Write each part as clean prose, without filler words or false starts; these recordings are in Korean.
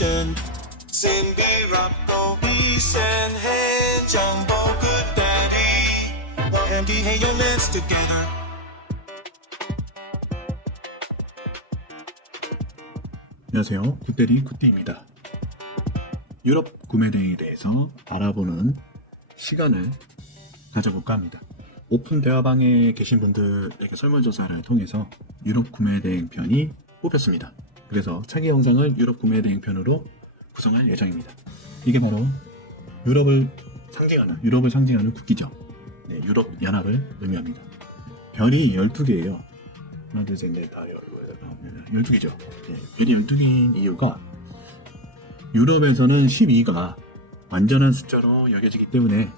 nation. 신비롭고 위생한 정보 그대리 함께해요 let's together. 안녕하세요. 굿대리 굿대입니다. 유럽 구매대행에 대해서 알아보는 시간을 가져볼까 합니다. 오픈 대화방에 계신 분들에게 설문조사를 통해서 유럽 구매대행 편이 뽑혔습니다. 그래서 차기 영상을 유럽 구매대행 편으로 구성할 예정입니다. 이게 바로 유럽을 상징하는 국기죠. 네, 유럽 연합을 의미합니다. 별이 12개예요. 하나, 둘, 셋, 넷, 다 12개죠. 네, 별이 12개인 이유가 유럽에서는 12가 완전한 숫자로 여겨지기 때문에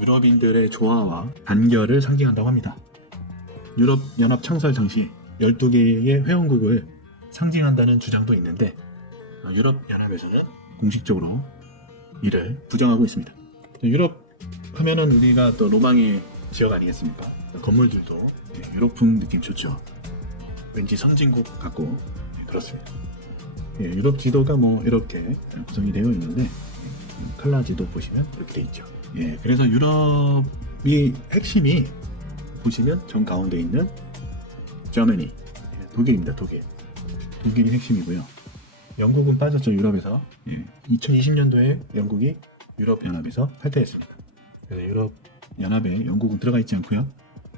유럽인들의 조화와 단결을 상징한다고 합니다. 유럽 연합 창설 당시 12개의 회원국을 상징한다는 주장도 있는데 유럽 연합에서는 공식적으로 이를 부정하고 있습니다. 유럽 하면은 우리가 또 로망의 지역 아니겠습니까? 건물들도 유럽풍 느낌 좋죠. 왠지 선진국 같고 그렇습니다. 유럽 지도가 이렇게 구성이 되어 있는데 칼라 지도 보시면 이렇게 되어 있죠. 그래서 유럽이 핵심이 보시면 정 가운데 있는 Germany, 독일입니다. 독일이 핵심이고요. 영국은 빠졌죠. 유럽에서 2020년도에 영국이 유럽 연합에서 탈퇴했습니다. 그래서 유럽 연합에 영국은 들어가 있지 않고요.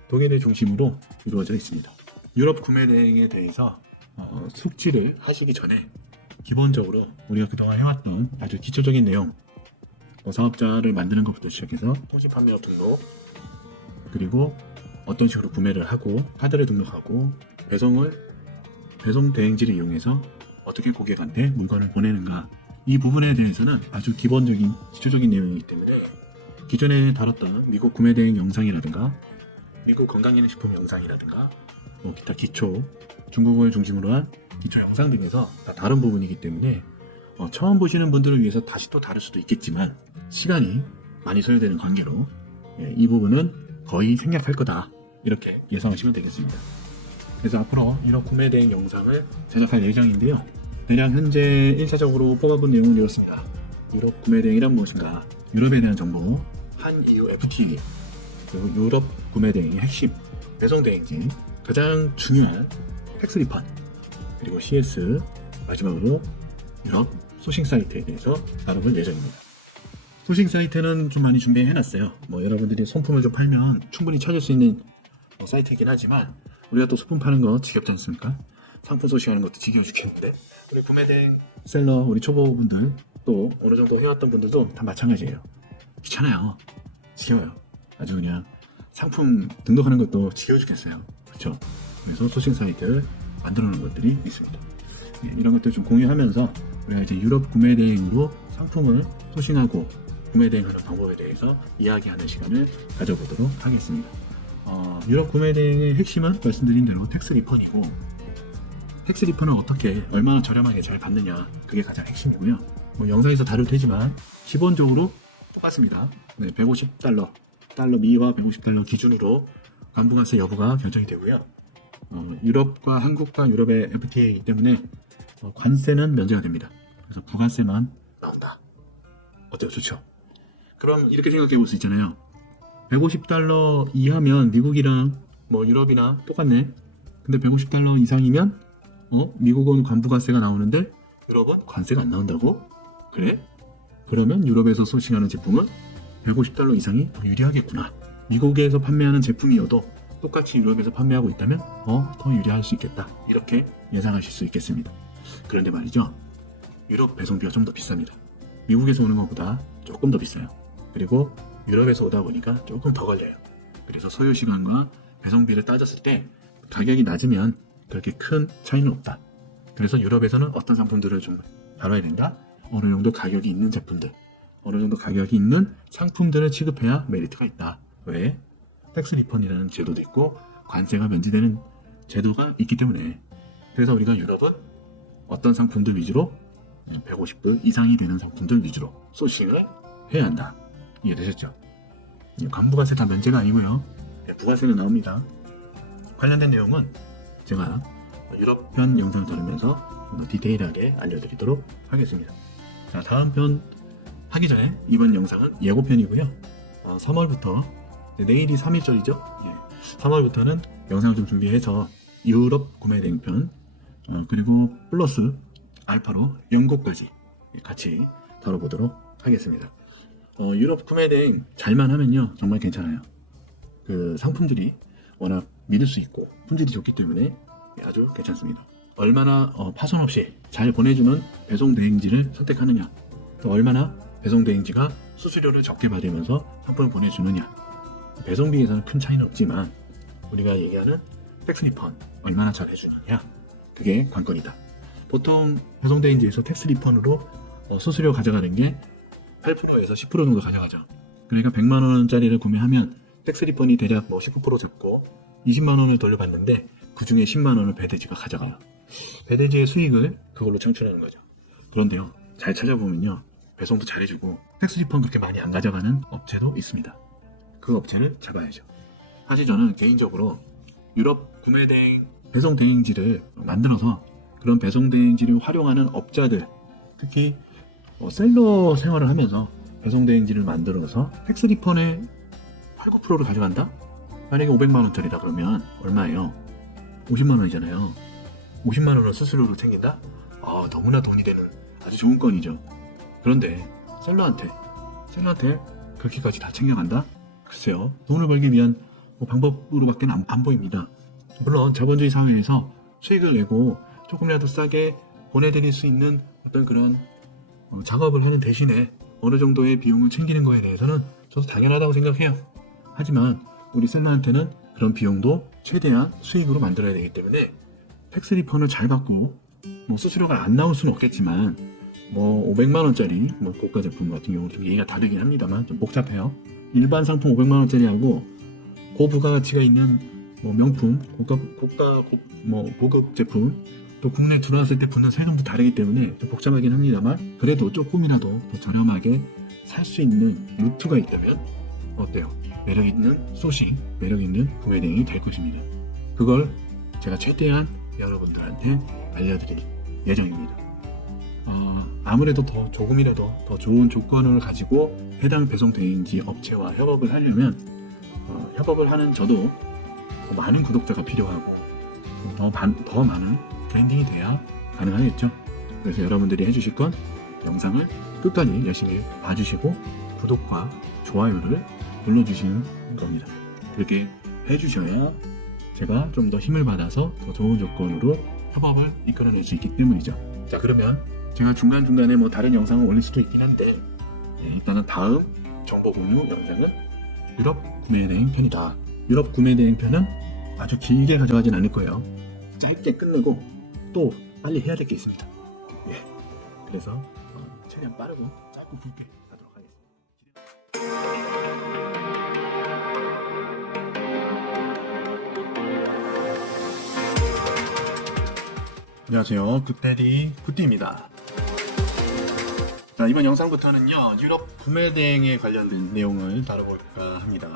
독일을 중심으로 이루어져 있습니다. 유럽 구매대행에 대해서 숙지를 하시기 전에 기본적으로 우리가 그동안 해왔던 아주 기초적인 내용, 사업자를 만드는 것부터 시작해서 통신 판매업 등록, 그리고 어떤 식으로 구매를 하고 카드를 등록하고 배송 대행지를 이용해서 어떻게 고객한테 물건을 보내는가, 이 부분에 대해서는 아주 기본적인 기초적인 내용이기 때문에 기존에 다뤘던 미국 구매대행 영상이라든가 미국 건강기능식품 영상이라든가 기타 기초 중국어를 중심으로 한 기초 영상 등에서 다 다른 부분이기 때문에 처음 보시는 분들을 위해서 다시 또 다를 수도 있겠지만 시간이 많이 소요되는 관계로 이 부분은 거의 생략할 거다, 이렇게 예상하시면 되겠습니다. 그래서 앞으로 유럽 구매대행 영상을 제작할 예정인데요. 대략 현재 1차적으로 뽑아본 내용은 이렇습니다. 유럽 구매대행이란 무엇인가, 유럽에 대한 정보, 한 EU FTA, 그리고 유럽 구매대행의 핵심, 배송대행지, 가장 중요한 텍스 리펀, 그리고 CS, 마지막으로 유럽 소싱 사이트에 대해서 다뤄볼 예정입니다. 소싱 사이트는 좀 많이 준비해놨어요. 여러분들이 손품을 좀 팔면 충분히 찾을 수 있는 사이트이긴 하지만 우리가 또 소품 파는 거 지겹지 않습니까? 상품 소싱하는 것도 지겨워 죽겠는데 우리 구매대행 셀러, 우리 초보분들 또 어느 정도 해왔던 분들도 다 마찬가지예요. 귀찮아요. 지겨워요. 아주 그냥 상품 등록하는 것도 지겨워 죽겠어요. 그렇죠? 그래서 소싱 사이트를 만들어 놓은 것들이 있습니다. 이런 것들 좀 공유하면서 우리가 이제 유럽 구매대행으로 상품을 소싱하고 구매대행하는 방법에 대해서 이야기하는 시간을 가져보도록 하겠습니다. 유럽 구매대행의 핵심은 말씀드린 대로 텍스 리펀이고, 텍스 리펀은 어떻게 얼마나 저렴하게 잘 받느냐, 그게 가장 핵심이고요. 영상에서 다룰 테지만 기본적으로 똑같습니다. $150, 달러 미와 $150 기준으로 관부가세 여부가 결정이 되고요. 유럽과 한국과 유럽의 FTA이기 때문에 관세는 면제가 됩니다. 그래서 부가세만 나온다. 어때요? 좋죠? 그럼 이렇게 생각해 볼 수 있잖아요. $150 이하면 미국이랑 유럽이나 똑같네. 근데 $150 이상이면 미국은 관부가세가 나오는데 유럽은 관세가 안 나온다고? 그래? 그러면 유럽에서 소싱하는 제품은 $150 이상이 더 유리하겠구나. 미국에서 판매하는 제품이어도 똑같이 유럽에서 판매하고 있다면 더 유리할 수 있겠다, 이렇게 예상하실 수 있겠습니다. 그런데 말이죠, 유럽 배송비가 좀 더 비쌉니다. 미국에서 오는 것보다 조금 더 비싸요. 그리고 유럽에서 오다 보니까 조금 더 걸려요. 그래서 소요시간과 배송비를 따졌을 때 가격이 낮으면 그렇게 큰 차이는 없다. 그래서 유럽에서는 어떤 상품들을 좀 다뤄야 된다, 어느 정도 가격이 있는 제품들, 어느 정도 가격이 있는 상품들을 취급해야 메리트가 있다. 왜? 텍스 리펀이라는 제도도 있고 관세가 면제되는 제도가 있기 때문에. 그래서 우리가 유럽은 어떤 상품들 위주로 $150 이상이 되는 상품들 위주로 소싱을 해야 한다. 이해되셨죠? 관부가세 다 면제가 아니고요, 부가세는 나옵니다. 관련된 내용은 제가 유럽편 영상을 다루면서 디테일하게 알려드리도록 하겠습니다. 자, 다음 편 하기 전에 이번 영상은 예고편이고요. 3월부터 내일이 3일절이죠. 3월부터는 영상을 좀 준비해서 유럽 구매 대행편 그리고 플러스 알파로 영국까지 같이 다뤄보도록 하겠습니다. 유럽 구매 대행 잘만 하면요 정말 괜찮아요. 그 상품들이 워낙 믿을 수 있고 품질이 좋기 때문에 아주 괜찮습니다. 얼마나 파손 없이 잘 보내주는 배송 대행지를 선택하느냐, 또 얼마나 배송 대행지가 수수료를 적게 받으면서 상품을 보내주느냐. 배송비에서는 큰 차이는 없지만 우리가 얘기하는 텍스 리펀 얼마나 잘 해주느냐, 그게 관건이다. 보통 배송 대행지에서 텍스 리펀으로 수수료 가져가는 게 8%에서 10% 정도 가져가죠. 그러니까 100만 원짜리를 구매하면 텍스 리펀이 대략 19% 잡고 20만 원을 돌려받는데 그 중에 10만 원을 배대지가 가져가요. 배대지의 수익을 그걸로 창출하는 거죠. 그런데요, 잘 찾아보면요, 배송도 잘해주고 텍스 리펀 그렇게 많이 안 가져가는 업체도 있습니다. 그 업체를 잡아야죠. 사실 저는 개인적으로 유럽 구매 대행 배송 대행지를 만들어서 그런 배송 대행지를 활용하는 업자들, 특히 셀러 생활을 하면서 배송 대행지를 만들어서 텍스 리펀의 8, 9%를 가져간다? 만약에 500만 원짜리라 그러면 얼마예요? 50만 원이잖아요. 50만 원을 수수료로 챙긴다? 너무나 돈이 되는 아주 좋은 건이죠. 그런데 셀러한테 그렇게까지 다 챙겨간다? 글쎄요, 돈을 벌기 위한 방법으로밖에 안 보입니다. 물론 자본주의 사회에서 수익을 내고 조금이라도 싸게 보내드릴 수 있는 어떤 그런 작업을 하는 대신에 어느 정도의 비용을 챙기는 거에 대해서는 저도 당연하다고 생각해요. 하지만 우리 셀러한테는 그런 비용도 최대한 수익으로 만들어야 되기 때문에 텍스 리펀을 잘 받고 수수료가 안 나올 수는 없겠지만 500만 원짜리 고가 제품 같은 경우는 좀 얘기가 다르긴 합니다만 좀 복잡해요. 일반 상품 500만 원짜리하고 고부가가치가 있는 명품 고급 제품, 또 국내에 들어왔을 때 붙는 세금도 다르기 때문에 좀 복잡하긴 합니다만, 그래도 조금이라도 더 저렴하게 살 수 있는 루트가 있다면 어때요? 매력있는 소식, 매력있는 구매 대행이 될 것입니다. 그걸 제가 최대한 여러분들한테 알려드릴 예정입니다. 아무래도 조금이라도 더 좋은 조건을 가지고 해당 배송 대행지 업체와 협업을 하려면 협업을 하는 저도 더 많은 구독자가 필요하고 더 많은 브랜딩이 돼야 가능하겠죠. 그래서 여러분들이 해주실 건 영상을 끝까지 열심히 봐주시고 구독과 좋아요를 눌러주시는 겁니다. 그렇게 해주셔야 제가 좀 더 힘을 받아서 더 좋은 조건으로 협업을 이끌어낼 수 있기 때문이죠. 자, 그러면 제가 중간중간에 다른 영상을 올릴 수도 있긴 한데 일단은 다음 정보 공유 영상은 유럽 구매 대행 편이다. 유럽 구매 대행 편은 아주 길게 가져가진 않을 거예요. 짧게 끝내고 또 빨리 해야 될 게 있습니다. 그래서 최대한 빠르고 짧고 굵게 하도록 하겠습니다. 안녕하세요, 굿데디 굿디입니다. 자, 이번 영상부터는요, 유럽 구매 대행에 관련된 내용을 다뤄볼까 합니다.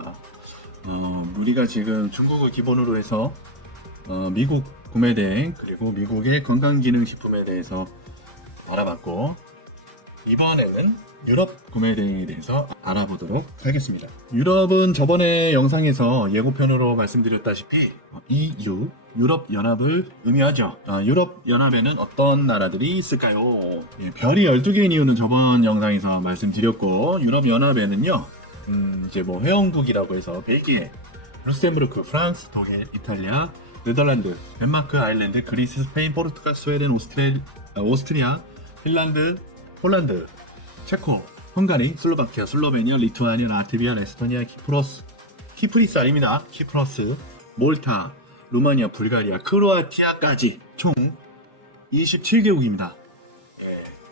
우리가 지금 중국을 기본으로 해서 미국 구매 대행, 그리고 미국의 건강기능식품에 대해서 알아봤고, 이번에는 유럽 구매 대행에 대해서 알아보도록 하겠습니다. 유럽은 저번에 영상에서 예고편으로 말씀드렸다시피 EU, 유럽 연합을 의미하죠. 유럽 연합에는 어떤 나라들이 있을까요? 별이 12개인 이유는 저번 영상에서 말씀드렸고, 유럽 연합에는요, 이제 회원국이라고 해서 벨기에, 룩셈부르크, 프랑스, 독일, 이탈리아, 네덜란드, 덴마크, 아일랜드, 그리스, 스페인, 포르투갈, 스웨덴, 오스트리아, 핀란드, 폴란드, 체코, 헝가리, 슬로바키아, 슬로베니아, 리투아니아, 라트비아, 에스토니아, 키프리스 아닙니다. 키프러스, 몰타, 루마니아, 불가리아, 크로아티아까지 총 27개국입니다.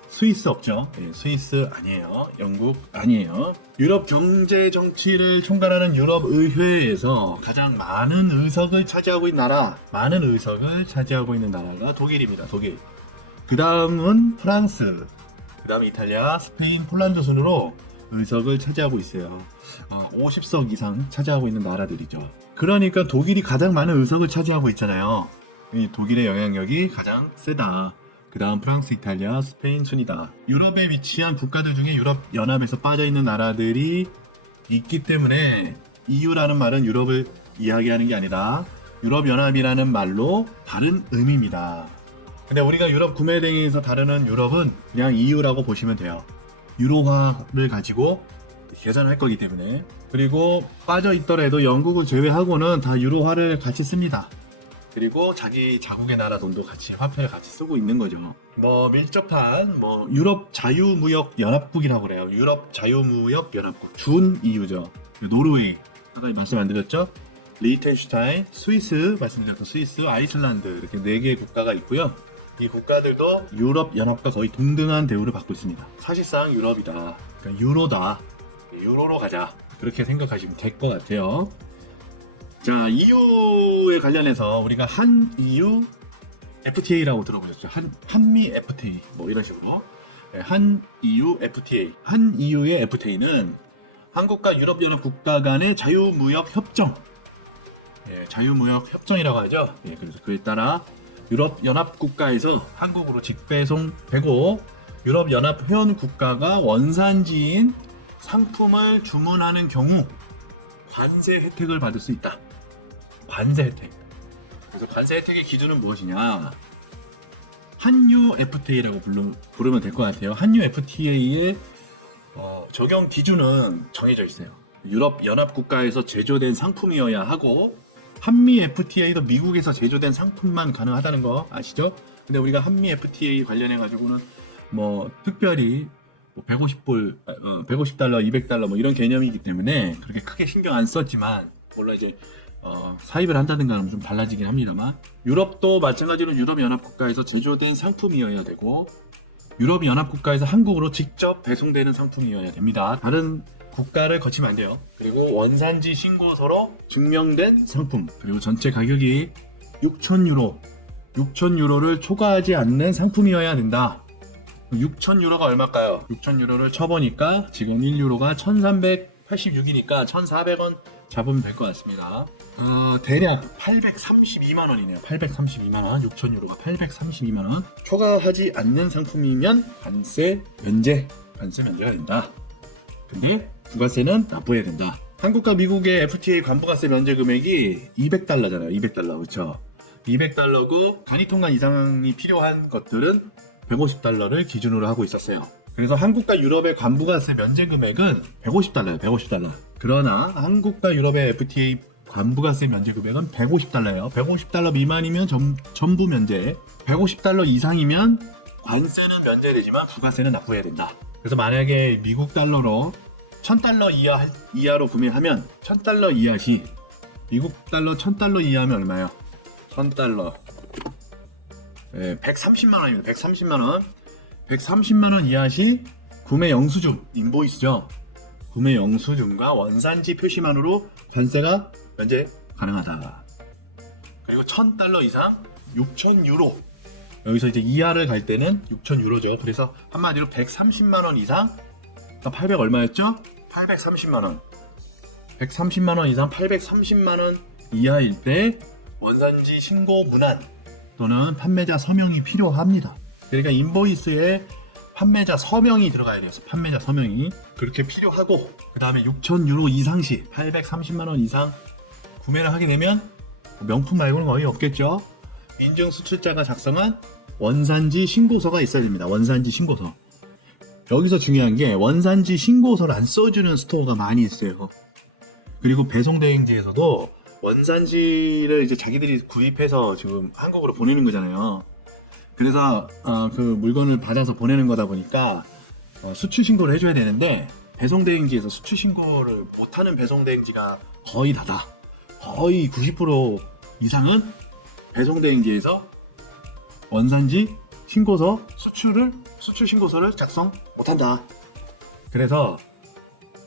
스위스 없죠? 스위스 아니에요. 영국 아니에요. 유럽 경제 정치를 총괄하는 유럽 의회에서 가장 많은 의석을 차지하고 있는 나라가 독일입니다. 독일. 그 다음은 프랑스, 그 다음 이탈리아, 스페인, 폴란드 순으로 의석을 차지하고 있어요. 50석 이상 차지하고 있는 나라들이죠. 그러니까 독일이 가장 많은 의석을 차지하고 있잖아요. 이 독일의 영향력이 가장 세다. 그 다음 프랑스, 이탈리아, 스페인 순이다. 유럽에 위치한 국가들 중에 유럽 연합에서 빠져있는 나라들이 있기 때문에 EU라는 말은 유럽을 이야기하는 게 아니라 유럽 연합이라는 말로 다른 의미입니다. 근데 우리가 유럽 구매대행에서 다루는 유럽은 그냥 EU라고 보시면 돼요. 유로화를 가지고 계산할 거기 때문에. 그리고 빠져있더라도 영국을 제외하고는 다 유로화를 같이 씁니다. 그리고 자기 자국의 나라 돈도 같이 화폐를 같이 쓰고 있는 거죠. 뭐 밀접한 유럽 자유무역 연합국이라고 그래요. 유럽 자유무역 연합국 준 EU죠. 노르웨이 아까 말씀 안 드렸죠? 리텐슈타인, 스위스 말씀드렸던 스위스, 아이슬란드 이렇게 4개의 국가가 있고요. 이 국가들도 유럽 연합과 거의 동등한 대우를 받고 있습니다. 사실상 유럽이다. 그러니까 유로다. 유로로 가자. 그렇게 생각하시면 될 것 같아요. 자, EU에 관련해서 우리가 한 EU FTA라고 들어보셨죠? 한미 FTA 뭐 이런 식으로. 네, 한 EU FTA. 한 EU의 FTA는 한국과 유럽연합 국가 간의 자유무역 협정. 예, 자유무역 협정이라고 하죠. 예, 그래서 그에 따라 유럽연합 국가에서 한국으로 직배송되고 유럽연합 회원 국가가 원산지인 상품을 주문하는 경우 관세 혜택을 받을 수 있다. 관세 혜택. 그래서 관세 혜택의 기준은 무엇이냐? 한유 FTA라고 부르면 될 것 같아요. 한유 FTA의 적용 기준은 정해져 있어요. 유럽 연합 국가에서 제조된 상품이어야 하고 한미 FTA도 미국에서 제조된 상품만 가능하다는 거 아시죠? 근데 우리가 한미 FTA 관련해 가지고는 특별히 150불, 150달러, 200달러 이런 개념이기 때문에 그렇게 크게 신경 안 썼지만 물론 이제 사입을 한다든가 하면 좀 달라지긴 합니다만 유럽도 마찬가지로 유럽연합국가에서 제조된 상품이어야 되고 유럽연합국가에서 한국으로 직접 배송되는 상품이어야 됩니다. 다른 국가를 거치면 안 돼요. 그리고 원산지 신고서로 증명된 상품 그리고 전체 가격이 6,000유로를 초과하지 않는 상품이어야 된다. 6,000유로가 얼마일까요? 6,000유로를 쳐보니까 지금 1유로가 1,386이니까 1,400원 잡으면 될 것 같습니다. 대략 832만원이네요. 832만원, 6,000유로가 832만원. 초과하지 않는 상품이면 관세 면제가 된다. 근데 부가세는 납부해야 된다. 한국과 미국의 FTA 관부가세 면제 금액이 200달러잖아요. 200달러, 그렇죠? 200달러고 간이통관 이상이 필요한 것들은 150달러를 기준으로 하고 있었어요. 그래서 한국과 유럽의 관부가세 면제 금액은 150달러예요. 150달러. 그러나 한국과 유럽의 FTA 관부가세 면제 금액은 150달러예요. 150달러 미만이면 전부 면제, 150달러 이상이면 관세는 면제되지만 부가세는 납부해야 된다. 그래서 만약에 미국 달러로 1000달러 이하로 구매하면 1000달러 이하 시 미국 달러 1000달러 이하면 얼마예요? 1000달러 130만원입니다. 130만원 130만원 이하 시 구매 영수증 인보이스죠. 구매 영수증과 원산지 표시만으로 관세가 면제 가능하다. 그리고 1000달러 이상 6,000유로 여기서 이제 이하를 갈 때는 6,000유로죠. 그래서 한마디로 130만원 이상 800 얼마였죠? 830만원 130만원 이상 830만원 이하일 때 원산지 신고 문안 또는 판매자 서명이 필요합니다. 그러니까 인보이스에 판매자 서명이 들어가야 돼요. 판매자 서명이 그렇게 필요하고 그 다음에 6,000유로 이상 시 830만원 이상 구매를 하게 되면 명품 말고는 거의 없겠죠. 인증 수출자가 작성한 원산지 신고서가 있어야 됩니다. 원산지 신고서. 여기서 중요한 게 원산지 신고서를 안 써주는 스토어가 많이 있어요. 그리고 배송대행지에서도 원산지를 이제 자기들이 구입해서 지금 한국으로 보내는 거잖아요. 그래서 그 물건을 받아서 보내는 거다 보니까 수출 신고를 해줘야 되는데 배송대행지에서 수출 신고를 못하는 배송대행지가 거의 다다. 거의 90% 이상은 배송대행지에서 원산지 신고서 수출 신고서를 작성 못한다. 그래서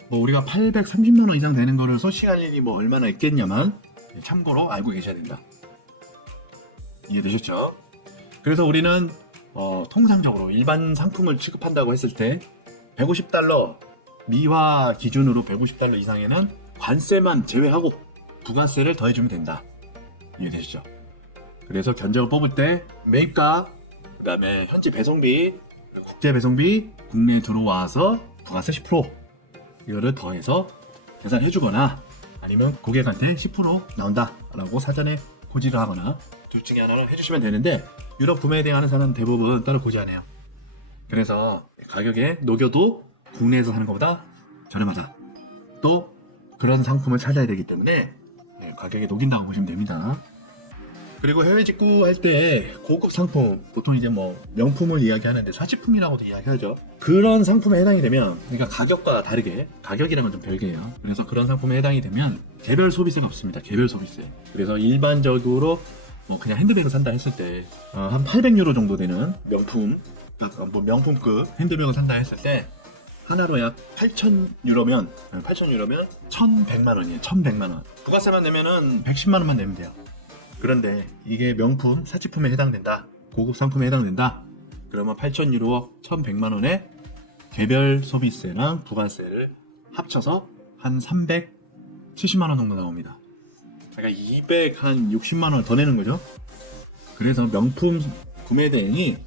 우리가 830만원 이상 되는 거를 소식할 일이 얼마나 있겠냐만 참고로 알고 계셔야 된다. 이해되셨죠? 그래서 우리는 통상적으로 일반 상품을 취급한다고 했을 때 150달러 미화 기준으로 150달러 이상에는 관세만 제외하고 부가세를 더해주면 된다. 이해되시죠? 그래서 견적을 뽑을 때 매입가 그 다음에 현지 배송비, 국제 배송비, 국내에 들어와서 부가세 10% 이거를 더해서 계산해주거나 아니면 고객한테 10% 나온다 라고 사전에 고지를 하거나 둘 중에 하나를 해주시면 되는데, 유럽 구매에 대한 회사는 대부분 따로 고지 안 해요. 그래서 가격에 녹여도 국내에서 사는 것보다 저렴하다. 또 그런 상품을 찾아야 되기 때문에 가격에 녹인다고 보시면 됩니다. 그리고 해외 직구할 때 고급 상품, 보통 이제 뭐 명품을 이야기하는데 사치품이라고도 이야기하죠. 그런 상품에 해당이 되면, 그러니까 가격과 다르게, 가격이랑은 좀 별개예요. 그래서 그런 상품에 해당이 되면 개별 소비세가 없습니다. 개별 소비세. 그래서 일반적으로 뭐 그냥 핸드백을 산다 했을 때 한 800유로 정도 되는 명품, 뭐 명품급 핸드백을 산다 했을 때 하나로 약 8,000유로면 1,100만 원이에요. 1,100만 원. 부가세만 내면은 110만 원만 내면 돼요. 그런데 이게 명품, 사치품에 해당된다, 고급 상품에 해당된다, 그러면 8,000유로, 1,100만 원에 개별 소비세랑 부가세를 합쳐서 한 370만 원 정도 나옵니다. 그러니까 260만 원 더 내는 거죠. 그래서 명품 구매 대행이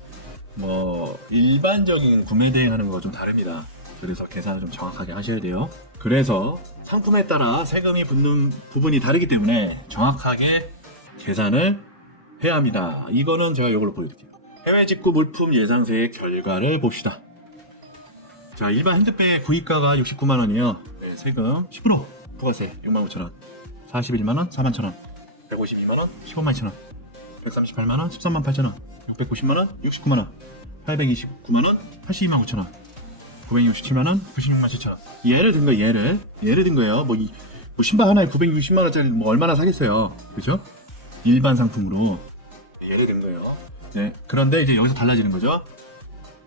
뭐 일반적인 구매 대행하는 거가 좀 다릅니다. 그래서 계산을 좀 정확하게 하셔야 돼요. 그래서 상품에 따라 세금이 붙는 부분이 다르기 때문에 정확하게 계산을 해야 합니다. 이거는 제가 이걸로 보여드릴게요. 해외 직구 물품 예상세의 결과를 봅시다. 자, 일반 핸드백 구입가가 69만 원이요. 네, 세금 10%, 부가세 65,000원, 41만 원 41,000원, 152만 원 15만 2천원, 138만 원 13만 8천원, 690만 원 69만 원, 829만 원 82만 9천원, 967만 원 96만 7천원. 예를 든 거예요. 예를 든 거예요. 뭐 신발 하나에 960만 원짜리 뭐 얼마나 사겠어요, 그죠? 일반 상품으로 예를 든 거예요. 네, 그런데 이제 여기서 달라지는 거죠.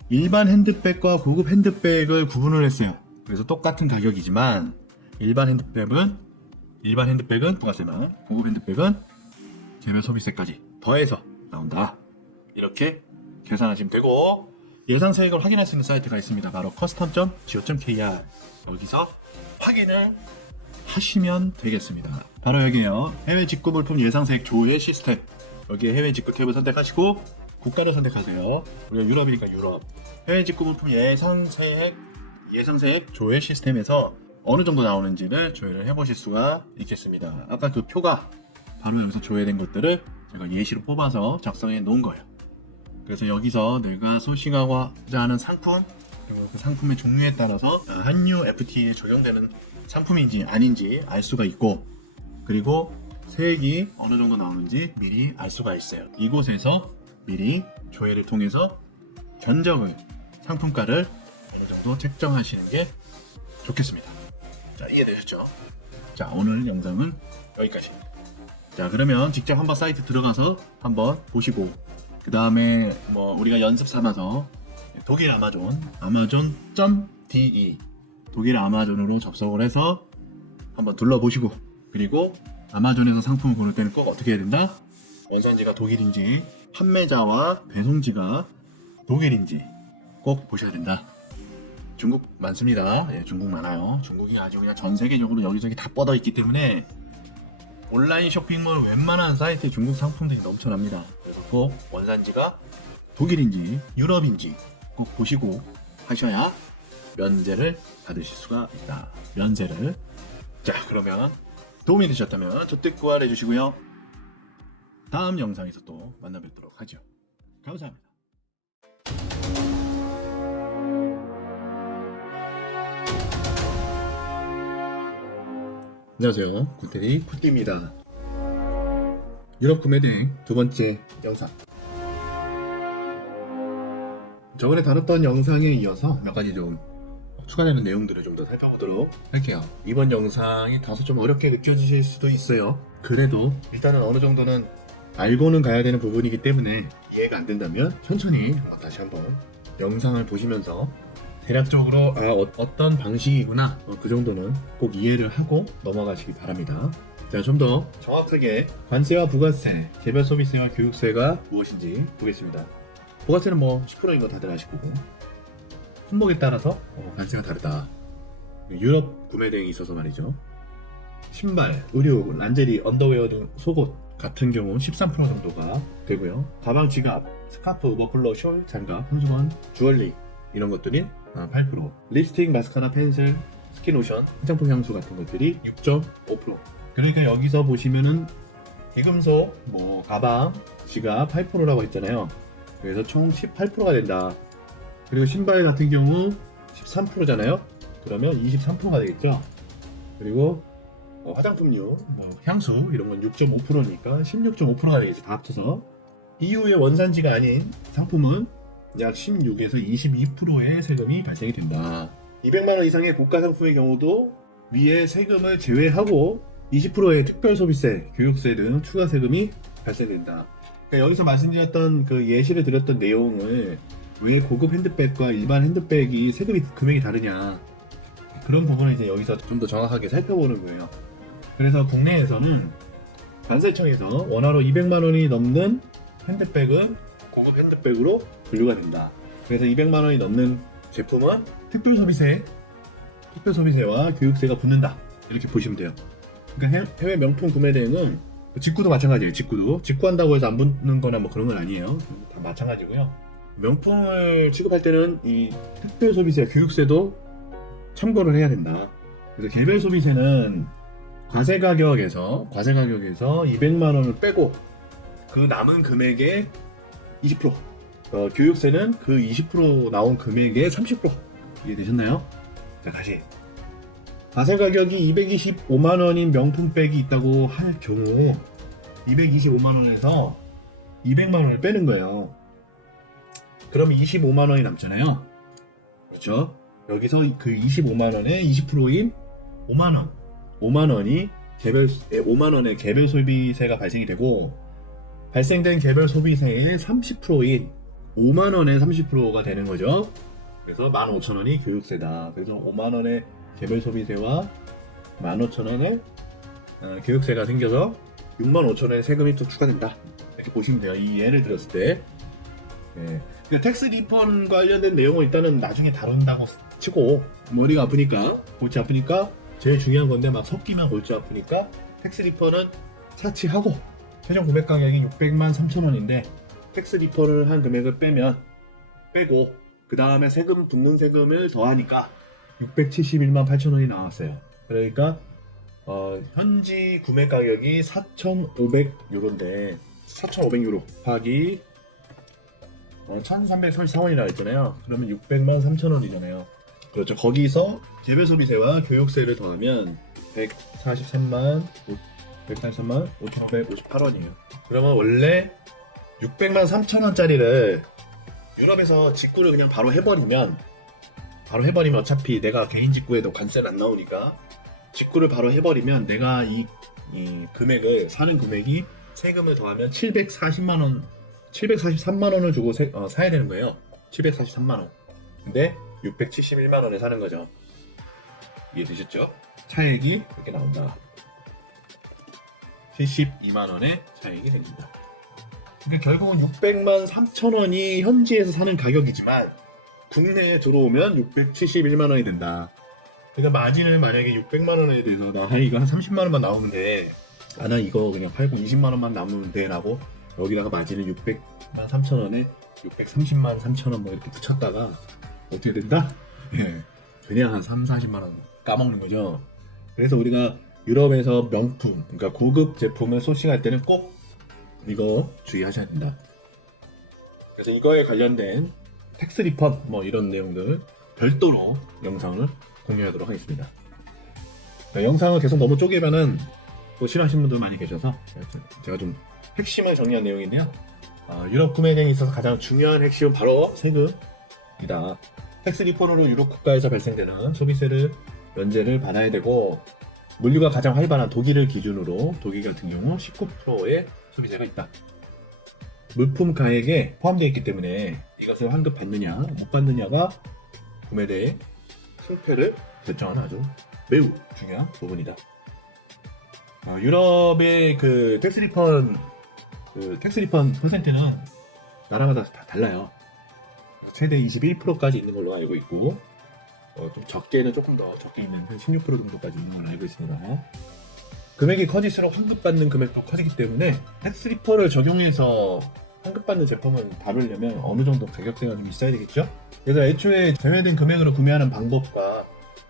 일반 핸드백과 고급 핸드백을 구분을 했어요. 그래서 똑같은 가격이지만 일반 핸드백은 부가세만, 고급 핸드백은 개별 소비세까지 더해서 나온다. 이렇게 계산하시면 되고, 예상 세액을 확인할 수 있는 사이트가 있습니다. 바로 custom.go.kr. 여기서 확인을 하시면 되겠습니다. 바로 여기에요. 해외 직구 물품 예상 세액 조회 시스템. 여기에 해외 직구 탭을 선택하시고 국가를 선택하세요. 우리가 유럽이니까 유럽. 해외 직구 물품 예상 세액 조회 시스템에서 어느 정도 나오는지를 조회를 해보실 수가 있겠습니다. 아까 그 표가 바로 여기서 조회된 것들을 제가 예시로 뽑아서 작성해 놓은 거예요. 그래서 여기서 내가 소싱하고자 하는 상품, 그리고 그 상품의 종류에 따라서 한유 FTA에 적용되는 상품인지 아닌지 알 수가 있고, 그리고 세액이 어느 정도 나오는지 미리 알 수가 있어요. 이곳에서 미리 조회를 통해서 견적을, 상품가를 어느 정도 책정하시는 게 좋겠습니다. 자, 이해되셨죠? 자, 오늘 영상은 여기까지. 자, 그러면 직접 한번 사이트 들어가서 한번 보시고, 그 다음에 뭐 우리가 연습 삼아서 독일 amazon.de 독일 아마존으로 접속을 해서 한번 둘러보시고, 그리고 아마존에서 상품을 고를 때는 꼭 어떻게 해야 된다? 원산지가 독일인지, 판매자와 배송지가 독일인지 꼭 보셔야 된다. 중국 많습니다. 예, 중국 많아요. 중국이 아주 그냥 전 세계적으로 여기저기 다 뻗어 있기 때문에 온라인 쇼핑몰 웬만한 사이트에 중국 상품들이 넘쳐납니다. 그래서 꼭 원산지가 독일인지 유럽인지 꼭 보시고 하셔야 면제를 받으실 수가 있다. 면세를. 자, 그러면 도움이 되셨다면 저택 구할해 주시고요. 다음 영상에서 또 만나 뵙도록 하죠. 감사합니다. 안녕하세요. 구테리 쿠띠입니다. 유럽 구매 대행 두 번째 영상. 저번에 다뤘던 영상에 이어서 몇 가지 좀 추가되는 내용들을 좀 더 살펴보도록 할게요. 이번 영상이 다소 좀 어렵게 느껴지실 수도 있어요. 그래도 일단은 어느 정도는 알고는 가야 되는 부분이기 때문에 이해가 안 된다면 천천히 다시 한번 영상을 보시면서 대략적으로 어떤 방식이구나, 그 정도는 꼭 이해를 하고 넘어가시기 바랍니다. 자, 좀 더 정확하게 관세와 부가세, 개별 소비세와 교육세가 무엇인지 보겠습니다. 부가세는 뭐 10%인 거 다들 아실 거고, 품목에 따라서 관세가 다르다. 유럽 구매 대행이 있어서 말이죠. 신발, 의류, 란제리, 언더웨어 등 속옷, 같은 경우 13% 정도가 되고요. 가방, 지갑, 스카프, 머플러, 숄, 장갑, 손수건, 주얼리 이런 것들이 8%, 립스틱, 마스카라, 펜슬, 스킨로션, 화장품, 향수 같은 것들이 6.5%. 그러니까 여기서 보시면은 비금속, 가방, 지갑 8%라고 했잖아요. 그래서 총 18%가 된다. 그리고 신발 같은 경우 13%잖아요. 그러면 23%가 되겠죠. 그리고 화장품류, 향수 이런 건 6.5%니까 16.5%가 되겠죠. 다 합쳐서. EU의 원산지가 아닌 상품은 약 16에서 22%의 세금이 발생이 된다. 200만원 이상의 고가 상품의 경우도 위에 세금을 제외하고 20%의 특별소비세, 교육세 등 추가 세금이 발생된다. 그러니까 여기서 말씀드렸던 그 예시를 드렸던 내용을 왜 고급 핸드백과 일반 핸드백이 세금이 금액이 다르냐, 그런 부분을 이제 여기서 좀 더 정확하게 살펴보는 거예요. 그래서 국내에서는 관세청에서 원화로 200만 원이 넘는 핸드백은 고급 핸드백으로 분류가 된다. 그래서 200만 원이 넘는 제품은 특별소비세와 교육세가 붙는다. 이렇게 보시면 돼요. 그러니까 해외 명품 구매 대행은 직구도 마찬가지예요. 직구한다고 해서 안 붙는 거나 그런 건 아니에요. 다 마찬가지고요. 명품을 취급할 때는 이 특별소비세, 교육세도 참고를 해야 된다. 그래서 개별 소비세는 과세 가격에서 200만 원을 빼고 그 남은 금액의 20%, 교육세는 그 20% 나온 금액의 30%. 이해되셨나요? 자, 다시. 과세 가격이 225만 원인 명품백이 있다고 할 경우 225만 원에서 200만 원을 빼는 거예요. 그러면 25만 원이 남잖아요. 그렇죠? 여기서 그 25만 원의 20%인 5만 원. 5만 원이 5만 원의 개별 소비세가 발생이 되고, 발생된 개별 소비세의 30%인 5만 원의 30%가 되는 거죠. 그래서 15,000원이 교육세다. 그래서 5만 원의 개별 소비세와 15,000원의 교육세가 생겨서 65,000원의 세금이 또 추가된다. 이렇게 보시면 돼요. 이 예를 들었을 때. 네. 텍스 리펀 관련된 내용은 일단은 나중에 다룬다고 치고, 머리가 아프니까, 골치 아프니까, 제일 중요한 건데 막 섞이면 골치 아프니까 텍스 리펀은 사치하고, 최종 구매 가격이 600만 3천원인데 텍스 리펀을 한 금액을 빼고 그 다음에 세금 붙는 세금을 더하니까 671만 8천원이 나왔어요. 그러니까 현지 구매 가격이 4,500유로인데 4,500유로 곱하기 1,334원이라고 했잖아요. 그러면 600만 3천원이잖아요. 그렇죠. 거기서 개별 소비세와 교육세를 더하면 143만 5,558원이에요. 그러면 원래 600만 3천원짜리를 유럽에서 직구를 그냥 바로 해버리면 어차피 내가 개인 직구에도 관세는 안 나오니까 직구를 바로 해버리면 내가 이 금액을, 사는 금액이 세금을 더하면 743만원을 주고 사야 되는 거예요. 743만원. 근데 671만원에 사는 거죠. 이해되셨죠? 차액이 이렇게 나온다. 72만원의 차익이 됩니다. 그러니까 결국은 600만 3천원이 현지에서 사는 가격이지만 국내에 들어오면 671만원이 된다. 그러니까 마진을 만약에 600만원에 대해서 나 이거 한 30만원만 나오는데 나 이거 그냥 팔고 20만원만 남으는데 라고 여기다가 마진을 600만 3천원에 630만 3천원 이렇게 붙였다가 어떻게 된다? 예, 그냥 한 3, 40만원 까먹는 거죠. 그래서 우리가 유럽에서 명품, 그러니까 고급 제품을 소싱할 때는 꼭 이거 주의하셔야 된다. 그래서 이거에 관련된 텍스 리펀 이런 내용들 별도로 영상을 공유하도록 하겠습니다. 영상을 계속 너무 쪼개면은 또 싫어하시는 분들 많이 계셔서 제가 좀 핵심을 정리한 내용인데요. 유럽 구매 대행에 있어서 가장 중요한 핵심은 바로 세금이다. 텍스 리펀으로 유럽 국가에서 발생되는 소비세를 면제를 받아야 되고, 물류가 가장 활발한 독일을 기준으로 독일 같은 경우 19%의 소비세가 있다. 물품 가액에 포함되어 있기 때문에 이것을 환급받느냐 못 받느냐가 구매대의 승패를 결정하는 아주 매우 중요한 부분이다. 유럽의 그 텍스 리펀 퍼센트는 나라마다 다 달라요. 최대 21%까지 있는 걸로 알고 있고, 좀 적게는 조금 더 적게 있는 16% 정도까지 있는 걸로 알고 있습니다. 금액이 커질수록 환급받는 금액도 커지기 때문에 텍스 리펀을 적용해서 환급받는 제품을 다루려면 어느 정도 가격대가 좀 있어야 되겠죠? 그래서 애초에 제외된 금액으로 구매하는 방법과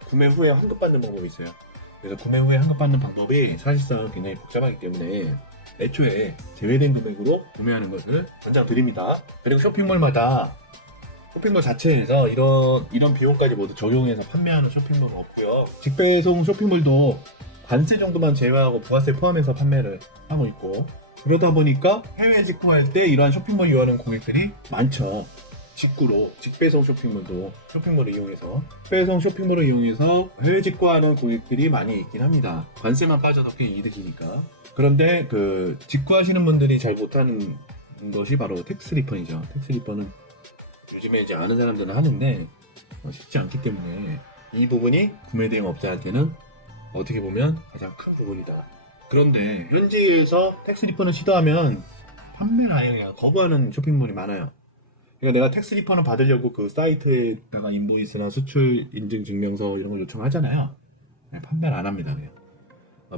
구매 후에 환급받는 방법이 있어요. 그래서 구매 후에 환급받는 방법이 사실상 굉장히 복잡하기 때문에 애초에 제외된 금액으로 구매하는 것을 권장드립니다. 그리고 쇼핑몰마다 쇼핑몰 자체에서 이런 비용까지 모두 적용해서 판매하는 쇼핑몰은 없고요. 직배송 쇼핑몰도 관세 정도만 제외하고 부가세 포함해서 판매를 하고 있고, 그러다 보니까 해외 직구할 때 이러한 쇼핑몰 이용하는 고객들이 많죠. 직배송 쇼핑몰도 쇼핑몰을 이용해서 직배송 쇼핑몰을 이용해서 해외 직구하는 고객들이 많이 있긴 합니다. 관세만 빠져도 꽤 이득이니까. 그런데 그 직구하시는 분들이 잘 못하는 것이 바로 텍스 리펀이죠. 텍스 리펀은 요즘에 이제 아는 사람들은 하는데 쉽지 않기 때문에 이 부분이 구매 대행 업자한테는 어떻게 보면 가장 큰 부분이다. 그런데 현지에서 텍스 리펀을 시도하면 판매를 아예 그냥 거부하는 쇼핑몰이 많아요. 그러니까 내가 텍스 리펀을 받으려고 그 사이트에다가 인보이스나 수출 인증 증명서 이런 걸 요청하잖아요. 판매를 안 합니다. 그냥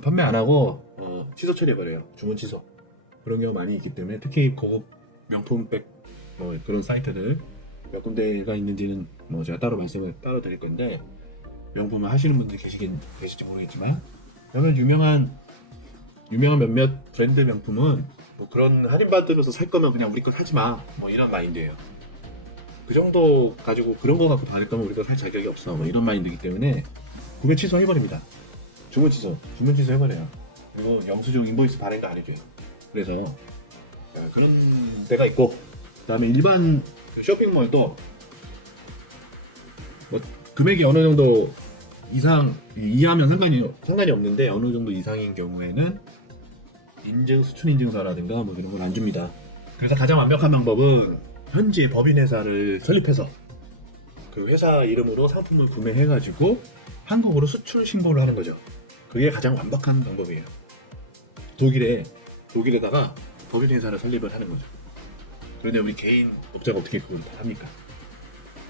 판매 안 하고 취소 처리해버려요. 주문 취소. 그런 경우 많이 있기 때문에 특히 고급 명품백 뭐 그런 사이트들 몇 군데가 있는지는 뭐 제가 따로 말씀을 따로 드릴 건데, 명품을 하시는 분들이 계실지 모르겠지만 그러면 유명한 몇몇 브랜드 명품은 뭐 그런 할인받으면서 살 거면 그냥 우리 거 사지 마, 뭐 이런 마인드예요. 그 정도 가지고 그런 거 갖고 받을 거면 우리 거 살 자격이 없어, 뭐 이런 마인드이기 때문에 구매 취소해버립니다. 주문 취소 해버려요. 그리고 영수증 인보이스 발행도 안 해줘요. 그래서 그런 데가 있고, 그 다음에 일반 쇼핑몰도 뭐 금액이 어느 정도 이하면 상관이 없는데 어느 정도 이상인 경우에는 수출 인증서라든가 뭐 이런 걸 안 줍니다. 그래서 가장 완벽한 방법은 현지 법인 회사를 설립해서 그 회사 이름으로 상품을 구매해가지고 한국으로 수출 신고를 하는 거죠. 그게 가장 완벽한 방법이에요. 독일에다가 법인 회사를 설립을 하는 거죠. 그런데 우리 개인 업자가 어떻게 그걸 다 합니까?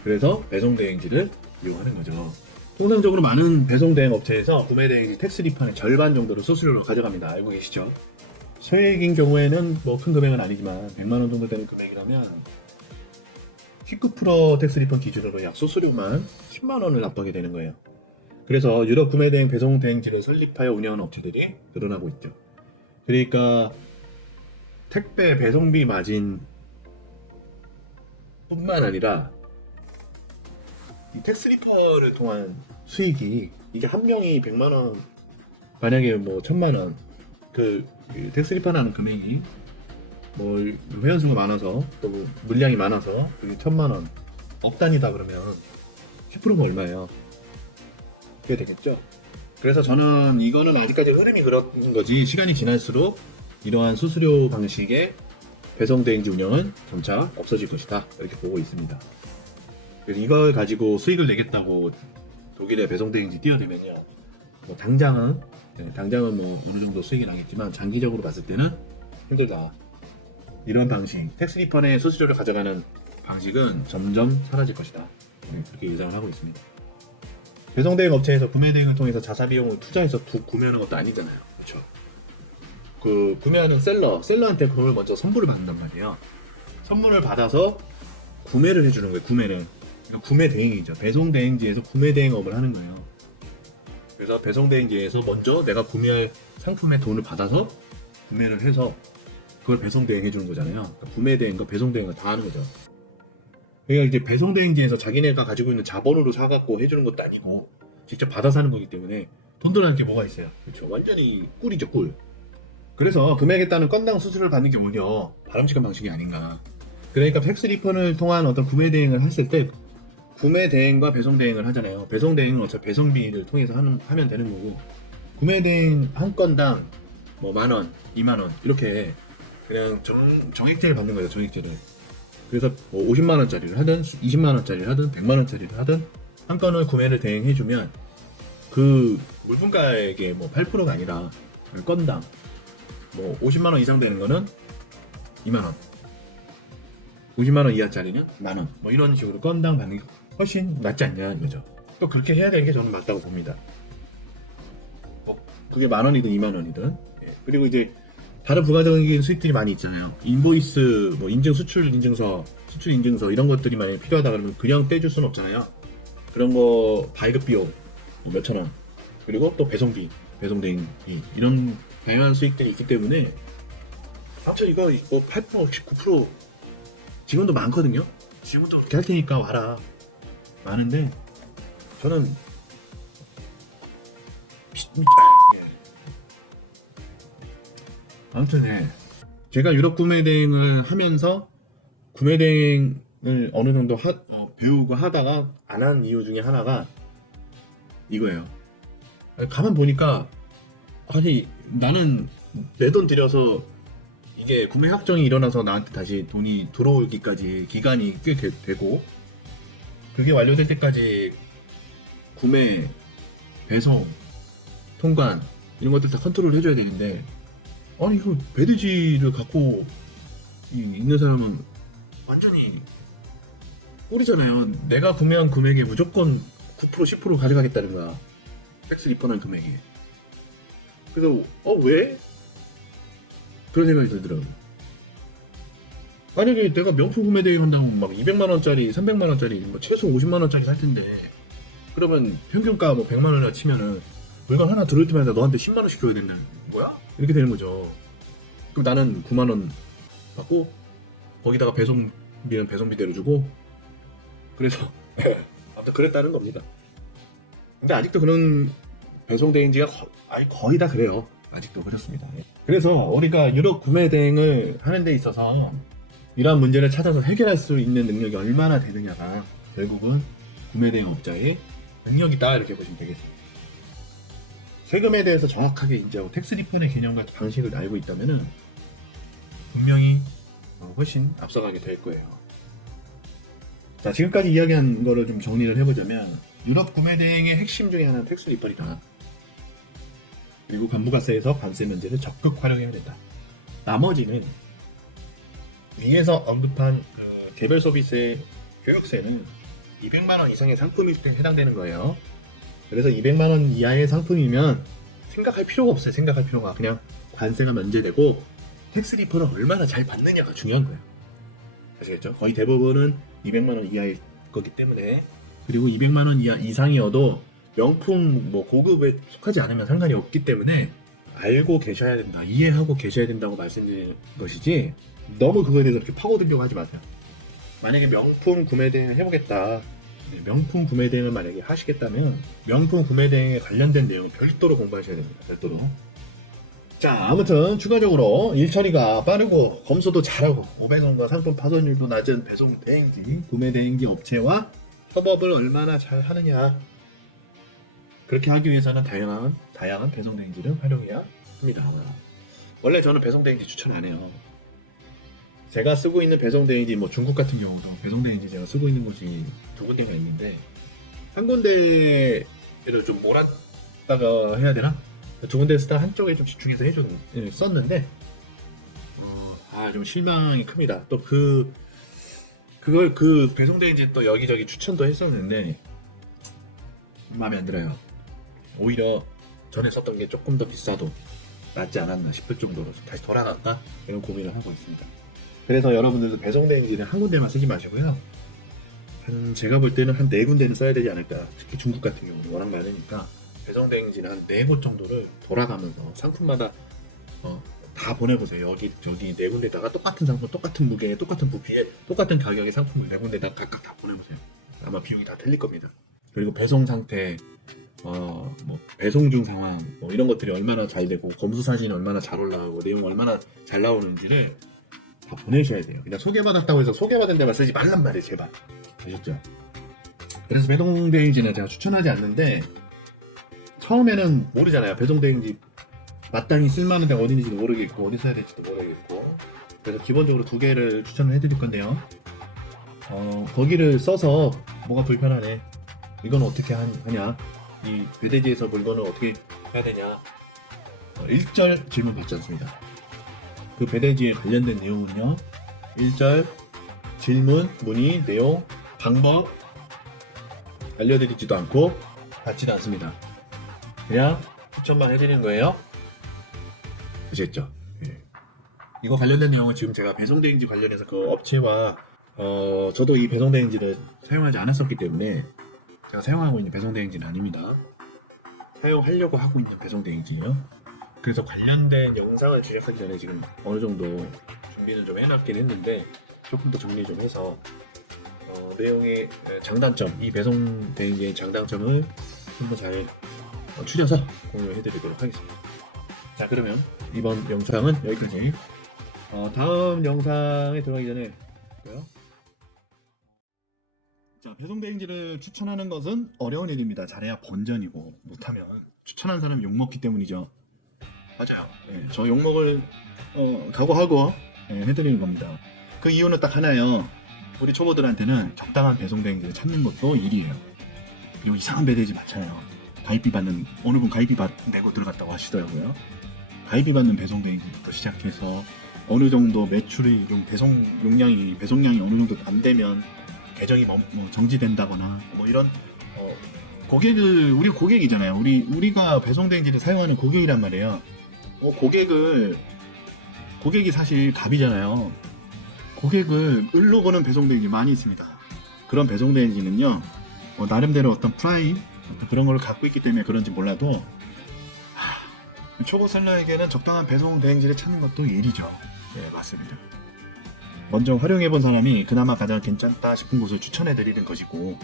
그래서 배송 대행지를 이용하는 거죠. 통상적으로 많은 배송 대행 업체에서 구매 대행지 텍스 리펀의 절반 정도를 수수료로 가져갑니다. 알고 계시죠? 소액인 경우에는 뭐 큰 금액은 아니지만 100만 원 정도 되는 금액이라면 19% 텍스 리펀 기준으로 약 수수료만 10만 원을 납부하게 되는 거예요. 그래서 유럽 구매 대행 배송 대행지를 설립하여 운영하는 업체들이 늘어나고 있죠. 그러니까 택배 배송비 마진 뿐만 아니라 이 텍스 리펀을 통한 수익이, 이게 한 명이 100만 원, 만약에 뭐 1000만 원, 그 텍스 리펀 하는 금액이 뭐 회원수가 많아서 또 뭐 물량이 많아서 그게 1000만 원, 억 단위다 그러면 10%가 얼마예요? 그게 되겠죠. 그래서 저는 이거는 아직까지 흐름이 그런 거지, 시간이 지날수록 이러한 수수료 방식의 배송 대행지 운영은 점차 없어질 것이다, 이렇게 보고 있습니다. 그래서 이걸 가지고 수익을 내겠다고 독일의 배송 대행지 뛰어들면요, 뭐 당장은 뭐 어느 정도 수익이 나겠지만 장기적으로 봤을 때는 힘들다. 이런 방식, 텍스 리펀의 수수료를 가져가는 방식은 점점 사라질 것이다, 그렇게 예상을 하고 있습니다. 배송 대행 업체에서 구매 대행을 통해서 자사 비용을 투자해서 구매하는 것도 아니잖아요, 그렇죠? 그 구매하는 셀러한테 그걸 먼저 선물을 받는단 말이에요. 선물을 받아서 구매를 해주는 거예요. 구매는 구매 대행이죠. 배송 대행지에서 구매 대행업을 하는 거예요. 그래서 배송 대행지에서 먼저 내가 구매할 상품의 돈을 받아서 구매를 해서 그걸 배송 대행해 주는 거잖아요. 그러니까 구매 대행과 배송 대행을 다 하는 거죠. 그러니까 이제 배송 대행지에서 자기네가 가지고 있는 자본으로 사갖고 해주는 것도 아니고 직접 받아서 하는 거기 때문에 돈 들어가는 게 뭐가 있어요. 그렇죠. 완전히 꿀이죠, 꿀. 그래서 금액에 따른 건당 수수료를 받는 게 오히려 바람직한 방식이 아닌가. 그러니까 텍스 리펀을 통한 어떤 구매 대행을 했을 때 구매 대행과 배송 대행을 하잖아요. 배송 대행은 어차피 배송비를 통해서 하면 되는 거고, 구매 대행 한 건당 뭐 10,000원, 20,000원 이렇게 그냥 정액제를 받는 거죠. 정액제를. 그래서 뭐 50만 원짜리를 하든 20만 원짜리를 하든 100만 원짜리를 하든 한 건을 구매를 대행해주면 그 물품가액의 뭐 8%가 아니라 건당 뭐 50만 원 이상 되는 거는 2만 원, 50만 원 이하짜리는 10,000원, 뭐 이런 식으로 건당 받는 게 훨씬 낫지 않냐 이거죠. 또 그렇게 해야 되는 게 저는 맞다고 봅니다. 그게 10,000원이든 20,000원이든. 그리고 이제 다른 부가적인 수익들이 많이 있잖아요. 인보이스, 뭐 인증 수출 인증서, 수출 인증서 이런 것들이 만약에 필요하다 그러면 그냥 떼줄 수는 없잖아요. 그런 거 발급 비용 뭐 몇천 원, 그리고 또 배송비, 배송대행비 이런 다양한 수익들이 있기 때문에 아무튼 이거 뭐 8%, 19% 직원도 많거든요. 지금부터 그렇게 할 테니까 와라. 많은데 저는 아무튼 제가 유럽 구매 대행을 하면서 구매 대행을 어느 정도 배우고 하다가 안 한 이유 중에 하나가 이거예요. 가만 보니까 아니 나는 내 돈 들여서 이게 구매 확정이 일어나서 나한테 다시 돈이 들어오기까지 기간이 꽤 되고 그게 완료될 때까지 구매, 배송, 통관 이런 것들 다 컨트롤 해줘야 되는데 아니 이거 배드지를 갖고 있는 사람은 완전히 꿀이잖아요. 내가 구매한 금액에 무조건 9% 10% 가져가겠다는 거야. 텍스 리펀한 금액이. 그래서 왜? 그런 생각이 들더라고요. 만약에 내가 명품 구매 대행 한다고 막 200만원짜리 300만원짜리 뭐 최소 50만원짜리 살 텐데 그러면 평균가 뭐 100만원이라 치면은 물건 하나 들어올 때마다 너한테 10만원씩 줘야 된다는 거야? 이렇게 되는 거죠. 그럼 나는 9만원 받고 거기다가 배송비는 배송비대로 주고 그래서 아무튼 그랬다는 겁니다. 근데 아직도 그런 배송 대행지가 거의 다 그래요. 아직도 그렇습니다. 그래서 우리가 유럽 구매 대행을 하는 데 있어서 이러한 문제를 찾아서 해결할 수 있는 능력이 얼마나 되느냐가 결국은 구매 대행 업자의 능력이다 이렇게 보시면 되겠습니다. 세금에 대해서 정확하게 인지하고 텍스 리펀의 개념과 방식을 알고 있다면 분명히 훨씬 앞서가게 될 거예요. 자, 지금까지 이야기한 거를 좀 정리를 해보자면 유럽 구매 대행의 핵심 중에 하나는 텍스 리펀이다. 그리고 간부가세에서 관세 면제를 적극 활용해야 된다. 나머지는 위에서 언급한 개별 소비세, 교육세는 200만원 이상의 상품일 때 해당되는 거예요. 그래서 200만원 이하의 상품이면 생각할 필요가 없어요. 생각할 필요가 그냥 관세가 면제되고 텍스 리펀을 얼마나 잘 받느냐가 중요한 거예요. 아시겠죠? 거의 대부분은 200만원 이하일 거기 때문에 그리고 200만원 이상이어도 명품 뭐 고급에 속하지 않으면 상관이 없기 때문에 알고 계셔야 된다, 이해하고 계셔야 된다고 말씀드리는 것이지 너무 그거에 대해서 이렇게 파고들려고 하지 마세요. 만약에 명품 구매 대행을 해보겠다, 명품 구매 대행을 만약에 하시겠다면 명품 구매 대행에 관련된 내용을 별도로 공부하셔야 됩니다. 별도로. 자, 아무튼 추가적으로 일 처리가 빠르고 검수도 잘하고 500원과 상품 파손율도 낮은 배송 대행지, 구매 대행지 업체와 협업을 얼마나 잘 하느냐, 그렇게 하기 위해서는 다양한 배송 대행지를 활용해야 합니다. 원래 저는 배송 대행지 추천 안 해요. 제가 쓰고 있는 배송 대행지, 뭐 중국 같은 경우도 배송 대행지 제가 쓰고 있는 곳이 2군데가 있는데 한 군데를 좀 몰았다가 해야 되나? 2군데 쓰다 한쪽에 좀 집중해서 썼는데 좀 실망이 큽니다. 또 그 배송 대행지 또 여기저기 추천도 했었는데 마음에 안 들어요. 오히려 전에 썼던 게 조금 더 비싸도 낫지 않았나 싶을 정도로 다시 돌아갈까? 이런 고민을 하고 있습니다. 그래서 여러분들도 배송 대행지는 한 군데만 쓰지 마시고요. 제가 볼 때는 한 4군데는 써야 되지 않을까. 특히 중국 같은 경우는 워낙 많으니까 배송 대행지는 한 4곳 정도를 돌아가면서 상품마다 다 보내보세요. 여기 저기 4군데다가 똑같은 상품, 똑같은 무게, 똑같은 부피에 똑같은 가격의 상품을 4군데다 각각 다 보내보세요. 아마 비용이 다 틀릴 겁니다. 그리고 배송 상태, 뭐 배송 중 상황, 뭐 이런 것들이 얼마나 잘 되고 검수 사진이 얼마나 잘 올라가고 내용 얼마나 잘 나오는지를 다 보내셔야 돼요. 그냥 소개받았다고 해서 소개받은 데만 쓰지 말란 말이에요, 제발. 아셨죠? 그래서 배송 대행지는 제가 추천하지 않는데 처음에는 모르잖아요. 배송 대행지 마땅히 쓸만한 데가 어딘지도 모르겠고 어디 써야 될지도 모르겠고, 그래서 기본적으로 2개를 추천을 해드릴 건데요. 거기를 써서 뭐가 불편하네, 이건 어떻게 하냐, 이 배대지에서 물건을 어떻게 해야 되냐, 1절 질문 받지 않습니다. 그 배대지에 관련된 내용은요, 1절 질문, 문의, 내용, 방법 알려드리지도 않고 받지도 않습니다. 그냥 추천만 해드리는 거예요. 아시겠죠? 예. 이거 관련된 내용은 지금 제가 배송대행지 관련해서 그 업체와 저도 이 배송대행지를 사용하지 않았었기 때문에 제가 사용하고 있는 배송대행지는 아닙니다. 사용하려고 하고 있는 배송대행지예요. 그래서 관련된 영상을 제작하기 전에 지금 어느 정도 준비는 좀 해놨긴 했는데 조금 더 정리 좀 해서 내용의 장단점, 이 배송대행지의 장단점을 좀 더 잘 추려서 공유해드리도록 하겠습니다. 자, 그러면 이번 영상은 여기까지. 다음 영상에 들어가기 전에 자, 배송대행지를 추천하는 것은 어려운 일입니다. 잘해야 본전이고 못하면 추천한 사람 욕먹기 때문이죠. 맞아요. 네, 저 욕먹을 각오하고 해드리는 겁니다. 그 이유는 딱 하나예요. 우리 초보들한테는 적당한 배송대행지를 찾는 것도 일이에요. 그리고 이상한 배대지 많잖아요. 가입비 받는 어느 분 가입비 내고 들어갔다고 하시더라고요. 가입비 받는 배송대행지부터 시작해서 어느 정도 매출이 좀 배송량이 어느 정도 안 되면 계정이 뭐 정지된다거나 뭐 이런 우리 고객이잖아요. 우리가 배송대행지를 사용하는 고객이란 말이에요. 고객이 사실 갑이잖아요. 고객을 을로 보는 배송대행지 많이 있습니다. 그런 배송대행지는요, 나름대로 어떤 그런 걸 갖고 있기 때문에 그런지 몰라도 초보 셀러에게는 적당한 배송대행지를 찾는 것도 일이죠. 네, 맞습니다. 먼저 활용해본 사람이 그나마 가장 괜찮다 싶은 곳을 추천해드리는 것이고,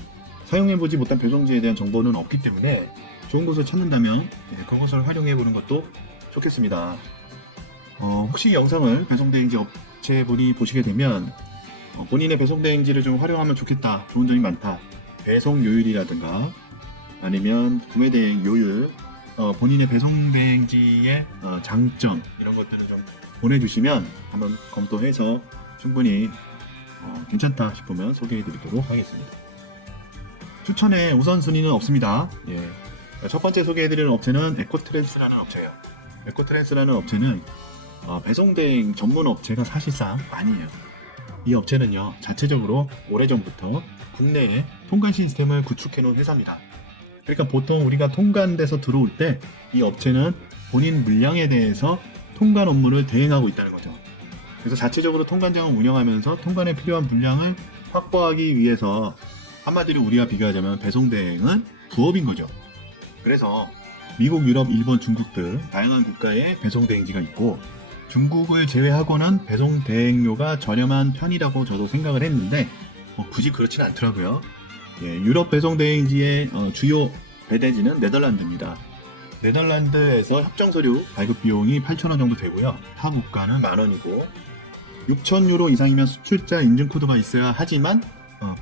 사용해보지 못한 배송지에 대한 정보는 없기 때문에 좋은 곳을 찾는다면 그곳을 활용해보는 것도 좋겠습니다. 혹시 영상을 배송대행지 업체분이 보시게 되면 본인의 배송대행지를 좀 활용하면 좋겠다, 좋은 점이 많다, 배송 요율이라든가 아니면 구매대행 요율, 본인의 배송대행지의 장점 이런 것들을 좀 보내주시면 한번 검토해서 충분히 괜찮다 싶으면 소개해드리도록 하겠습니다. 추천에 우선순위는 없습니다. 예. 첫 번째 소개해드리는 업체는 에코트랜스라는 업체예요. 에코트랜스라는 업체는 배송대행 전문 업체가 사실상 아니에요. 이 업체는요, 자체적으로 오래전부터 국내에 통관 시스템을 구축해 놓은 회사입니다. 그러니까 보통 우리가 통관돼서 들어올 때 이 업체는 본인 물량에 대해서 통관 업무를 대행하고 있다는 거죠. 그래서 자체적으로 통관장을 운영하면서 통관에 필요한 물량을 확보하기 위해서, 한마디로 우리가 비교하자면 배송대행은 부업인 거죠. 그래서 미국, 유럽, 일본, 중국 등 다양한 국가에 배송대행지가 있고, 중국을 제외하고는 배송대행료가 저렴한 편이라고 저도 생각을 했는데 굳이 그렇지는 않더라고요. 예, 유럽 배송대행지의 주요 배대지는 네덜란드입니다. 네덜란드에서 협정서류 발급 비용이 8,000원 정도 되고요. 타 국가는 만원이고 6,000유로 이상이면 수출자 인증 코드가 있어야 하지만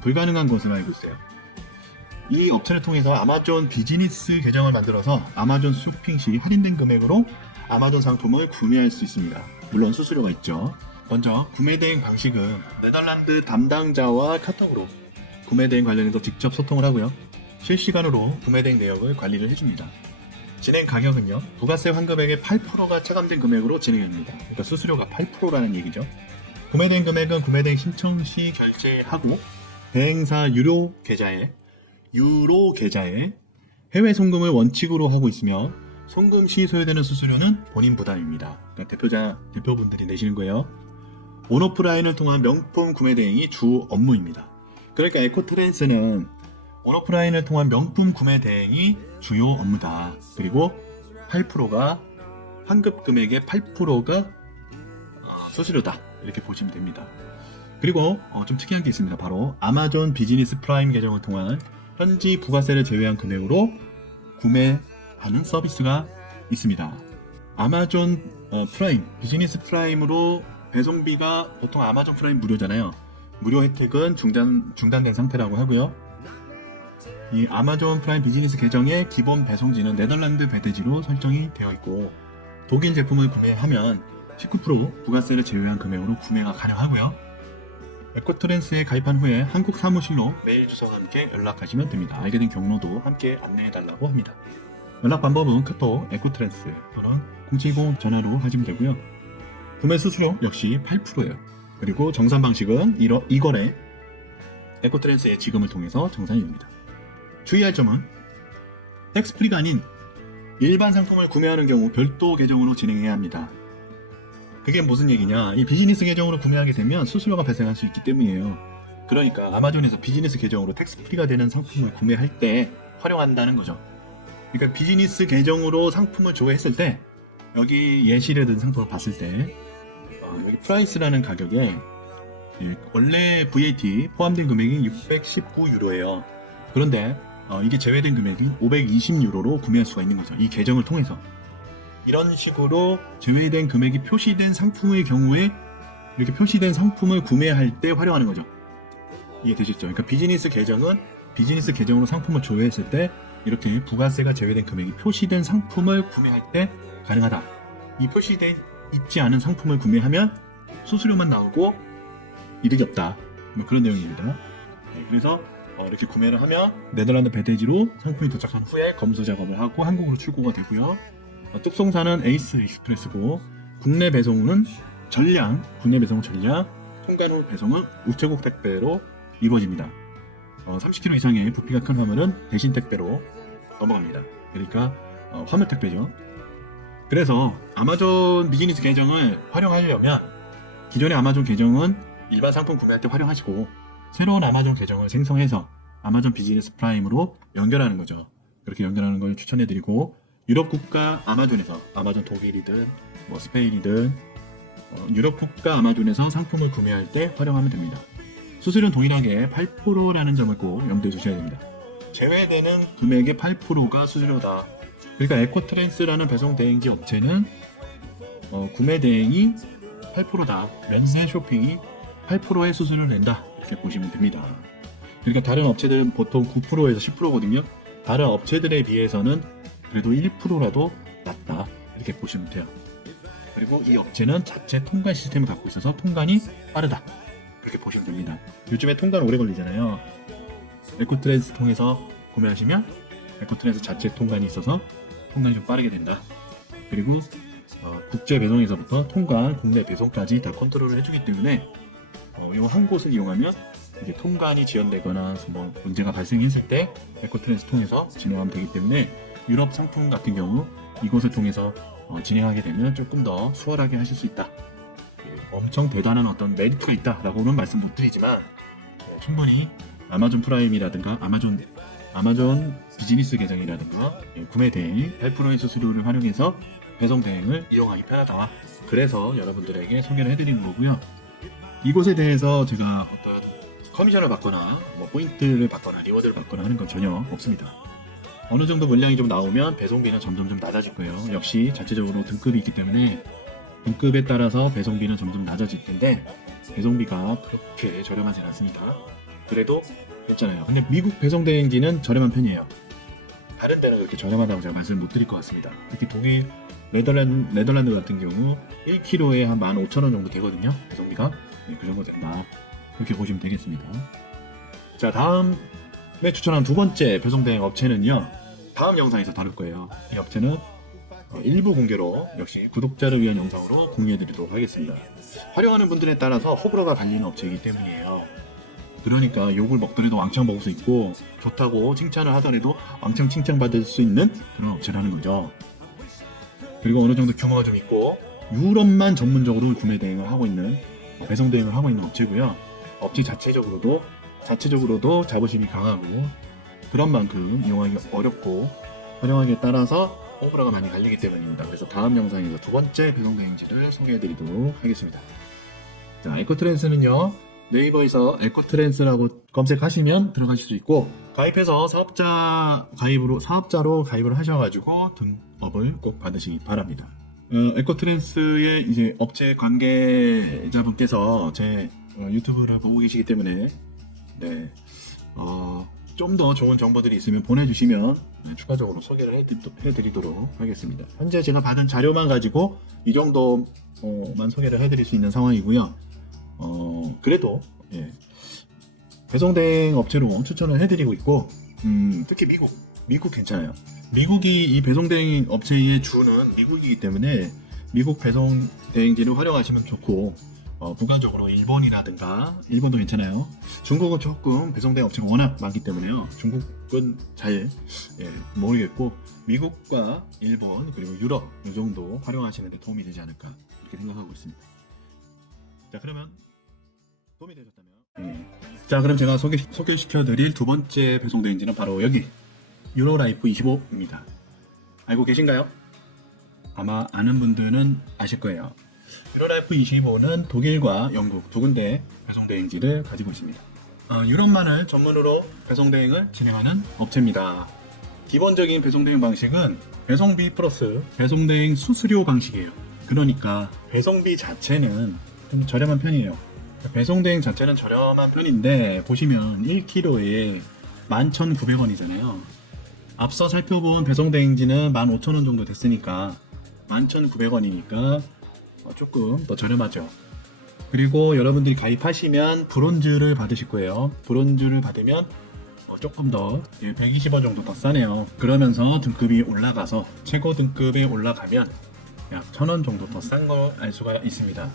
불가능한 것으로 알고 있어요. 이 업체를 통해서 아마존 비즈니스 계정을 만들어서 아마존 쇼핑 시 할인된 금액으로 아마존 상품을 구매할 수 있습니다. 물론 수수료가 있죠. 먼저 구매대행 방식은 네덜란드 담당자와 카톡으로 구매대행 관련해서 직접 소통을 하고요. 실시간으로 구매대행 내역을 관리를 해줍니다. 진행 가격은요, 부가세 환급액의 8%가 차감된 금액으로 진행합니다. 그러니까 수수료가 8%라는 얘기죠. 구매대행 금액은 구매대행 신청 시 결제하고 대행사 유로 계좌에 해외 송금을 원칙으로 하고 있으며, 송금 시 소요되는 수수료는 본인 부담입니다. 그러니까 대표분들이 내시는 거예요. 온오프라인을 통한 명품 구매 대행이 주 업무입니다. 그러니까 에코트랜스는 온오프라인을 통한 명품 구매 대행이 주요 업무다. 그리고 8%가 환급 금액의 8%가 수수료다. 이렇게 보시면 됩니다. 그리고 좀 특이한 게 있습니다. 바로 아마존 비즈니스 프라임 계정을 통한 현지 부가세를 제외한 금액으로 구매하는 서비스가 있습니다. 아마존 프라임, 비즈니스 프라임으로 배송비가 보통 아마존 프라임 무료잖아요. 무료 혜택은 중단된 상태라고 하고요. 이 아마존 프라임 비즈니스 계정의 기본 배송지는 네덜란드 배대지로 설정이 되어 있고, 독일 제품을 구매하면 19% 부가세를 제외한 금액으로 구매가 가능하고요. 에코트랜스에 가입한 후에 한국 사무실로 메일 주소와 함께 연락하시면 됩니다. 알게 된 경로도 함께 안내해달라고 합니다. 연락 방법은 카톡 에코트랜스 또는 070 전화로 하시면 되고요. 구매 수수료 역시 8%예요. 그리고 정산 방식은 이거래 에코트랜스의 지금을 통해서 정산이 됩니다. 주의할 점은 텍스프리가 아닌 일반 상품을 구매하는 경우 별도 계정으로 진행해야 합니다. 그게 무슨 얘기냐? 이 비즈니스 계정으로 구매하게 되면 수수료가 발생할 수 있기 때문이에요. 그러니까 아마존에서 비즈니스 계정으로 텍스프리가 되는 상품을 구매할 때 활용한다는 거죠. 그러니까 비즈니스 계정으로 상품을 조회했을 때 여기 예시를 든 상품을 봤을 때 여기 프라이스라는 가격에 원래 VAT 포함된 금액이 619유로예요. 그런데 이게 제외된 금액이 520유로로 구매할 수가 있는 거죠. 이 계정을 통해서. 이런 식으로 제외된 금액이 표시된 상품의 경우에 이렇게 표시된 상품을 구매할 때 활용하는 거죠. 이해되시죠? 그러니까 비즈니스 계정은 비즈니스 계정으로 상품을 조회했을 때 이렇게 부가세가 제외된 금액이 표시된 상품을 구매할 때 가능하다. 이 표시되어 있지 않은 상품을 구매하면 수수료만 나오고 이득이 없다. 뭐 그런 내용입니다. 그래서 이렇게 구매를 하면 네덜란드 배대지로 상품이 도착한 후에 검수 작업을 하고 한국으로 출고가 되고요. 특송사는 에이스 익스프레스고 국내 배송은 전량, 국내 배송 전량, 통관 후 배송은 우체국 택배로 이루어집니다. 30kg 이상의 부피가 큰 화물은 대신 택배로 넘어갑니다. 그러니까 화물 택배죠. 그래서 아마존 비즈니스 계정을 활용하려면 기존의 아마존 계정은 일반 상품 구매할 때 활용하시고 새로운 아마존 계정을 생성해서 아마존 비즈니스 프라임으로 연결하는 거죠. 그렇게 연결하는 걸 추천해드리고 유럽 국가 아마존에서 아마존 독일이든 뭐 스페인이든 유럽 국가 아마존에서 상품을 구매할 때 활용하면 됩니다. 수수료는 동일하게 8%라는 점을 꼭 염두에 두셔야 됩니다. 제외되는 금액의 8%가 수수료다. 그러니까 에코트랜스라는 배송 대행지 업체는 구매 대행이 8%다. 렌즈 쇼핑이 8%의 수수료를 낸다. 이렇게 보시면 됩니다. 그러니까 다른 업체들은 보통 9%에서 10%거든요. 다른 업체들에 비해서는 그래도 1%라도 낮다. 이렇게 보시면 돼요. 그리고 이 업체는 자체 통관 시스템을 갖고 있어서 통관이 빠르다. 그렇게 보시면 됩니다. 요즘에 통관 오래 걸리잖아요. 에코트랜스 통해서 구매하시면 에코트랜스 자체 통관이 있어서 통관이 좀 빠르게 된다. 그리고 국제 배송에서부터 통관, 국내 배송까지 다 컨트롤을 해주기 때문에 이 한 곳을 이용하면 이게 통관이 지연되거나 뭐 문제가 발생했을 때 에코트랜스 통해서 진행하면 되기 때문에 유럽 상품 같은 경우 이곳을 통해서 진행하게 되면 조금 더 수월하게 하실 수 있다. 엄청 대단한 어떤 메리트가 있다라고는 말씀 못 드리지만 충분히 아마존 프라임이라든가 아마존 비즈니스 계정이라든가 구매 대행 8%의 수수료를 활용해서 배송 대행을 이용하기 편하다. 그래서 여러분들에게 소개를 해드리는 거고요. 이곳에 대해서 제가 어떤 커미션을 받거나 뭐 포인트를 받거나 리워드를 받거나 하는 건 전혀 없습니다. 어느 정도 물량이 좀 나오면 배송비는 점점 좀 낮아질 거예요. 역시 자체적으로 등급이 있기 때문에 등급에 따라서 배송비는 점점 낮아질 텐데 배송비가 그렇게 저렴하진 않습니다. 그래도 괜찮아요. 근데 미국 배송 대행지는 저렴한 편이에요. 다른 데는 그렇게 저렴하다고 제가 말씀을 못 드릴 것 같습니다. 특히 독일, 네덜란드 같은 경우 1kg에 한 15,000원 정도 되거든요. 배송비가. 네, 그 정도 된다. 그렇게 보시면 되겠습니다. 자, 다음에 추천한 두 번째 배송 대행 업체는요. 다음 영상에서 다룰 거예요. 이 업체는 일부 공개로 역시 구독자를 위한 영상으로 공유해드리도록 하겠습니다. 활용하는 분들에 따라서 호불호가 갈리는 업체이기 때문이에요. 그러니까 욕을 먹더라도 왕창 먹을 수 있고 좋다고 칭찬을 하더라도 왕창 칭찬받을 수 있는 그런 업체라는 거죠. 그리고 어느 정도 규모가 좀 있고 유럽만 전문적으로 구매 대행을 하고 있는 배송 대행을 하고 있는 업체고요. 업체 자체적으로도 자부심이 강하고 그런 만큼 이용하기 어렵고 활용하기에 따라서 호불호가 많이 갈리기 때문입니다. 그래서 다음 영상에서 두 번째 배송 대행지를 소개해드리도록 하겠습니다. 자, 에코트랜스는요. 네이버에서 에코트랜스라고 검색하시면 들어가실 수 있고 가입해서 사업자로 가입을 하셔가지고 등업을 꼭 받으시기 바랍니다. 에코트랜스의 이제 업체 관계자분께서 제 유튜브를 보고 계시기 때문에 네, 좀 더 좋은 정보들이 있으면 보내주시면 추가적으로 소개를 해드리도록 하겠습니다. 현재 제가 받은 자료만 가지고 이 정도만 소개를 해드릴 수 있는 상황이고요. 그래도 배송대행 업체로 추천을 해드리고 있고 특히 미국 괜찮아요. 미국이 이 배송대행 업체의 주는 미국이기 때문에 미국 배송대행지를 활용하시면 좋고 부가적으로 일본도 괜찮아요. 중국은 조금 배송된 업체가 워낙 많기 때문에요. 중국은 잘 모르겠고 미국과 일본 그리고 유럽 이 정도 활용하시는 데 도움이 되지 않을까 이렇게 생각하고 있습니다. 자, 그러면 도움이 되셨다면 자, 그럼 제가 소개시켜드릴 두 번째 배송 대행지는 바로 여기 유로라이프 25입니다. 알고 계신가요? 아마 아는 분들은 아실 거예요. 유로라이프 25는 독일과 영국 두 군데 배송 대행지를 가지고 있습니다. 유럽만을 전문으로 배송 대행을 진행하는 업체입니다. 기본적인 배송 대행 방식은 배송비 플러스 배송 대행 수수료 방식이에요. 그러니까 배송비 자체는 좀 저렴한 편이에요. 배송 대행 자체는 저렴한 편인데 보시면 1kg에 11,900원이잖아요. 앞서 살펴본 배송 대행지는 15,000원 정도 됐으니까 11,900원이니까 조금 더 저렴하죠. 그리고 여러분들이 가입하시면 브론즈를 받으실 거예요. 브론즈를 받으면 조금 더 120원 정도 더 싸네요. 그러면서 등급이 올라가서 최고 등급에 올라가면 약 1,000원 정도 더 싼 걸 알 수가 있습니다.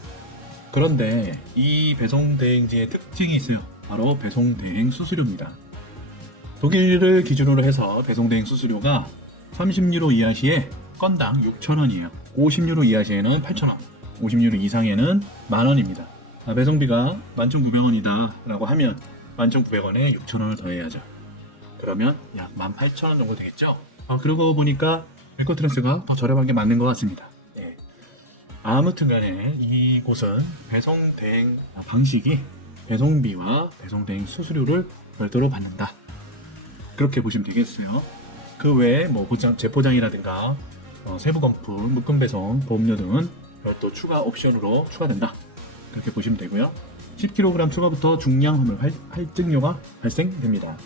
그런데 이 배송 대행지의 특징이 있어요. 바로 배송 대행 수수료입니다. 독일을 기준으로 해서 배송 대행 수수료가 30유로 이하 시에 건당 6,000원이에요. 50유로 이하 시에는 8,000원, 50유로 이상에는 만원입니다. 배송비가 11,900원이다 라고 하면 11,900원에 6,000원을 더해야죠. 그러면 약 18,000원 정도 되겠죠? 그러고 보니까 일코트랜스가 더 저렴한 게 맞는 것 같습니다. 아무튼 간에 이곳은 배송 대행 방식이 배송비와 배송 대행 수수료를 별도로 받는다. 그렇게 보시면 되겠어요. 그 외에 재포장이라든가 세부 검품, 묶음 배송, 보험료 등은 별도 추가 옵션으로 추가된다. 그렇게 보시면 되고요. 10kg 추가부터 중량 화물 할증료가 발생됩니다.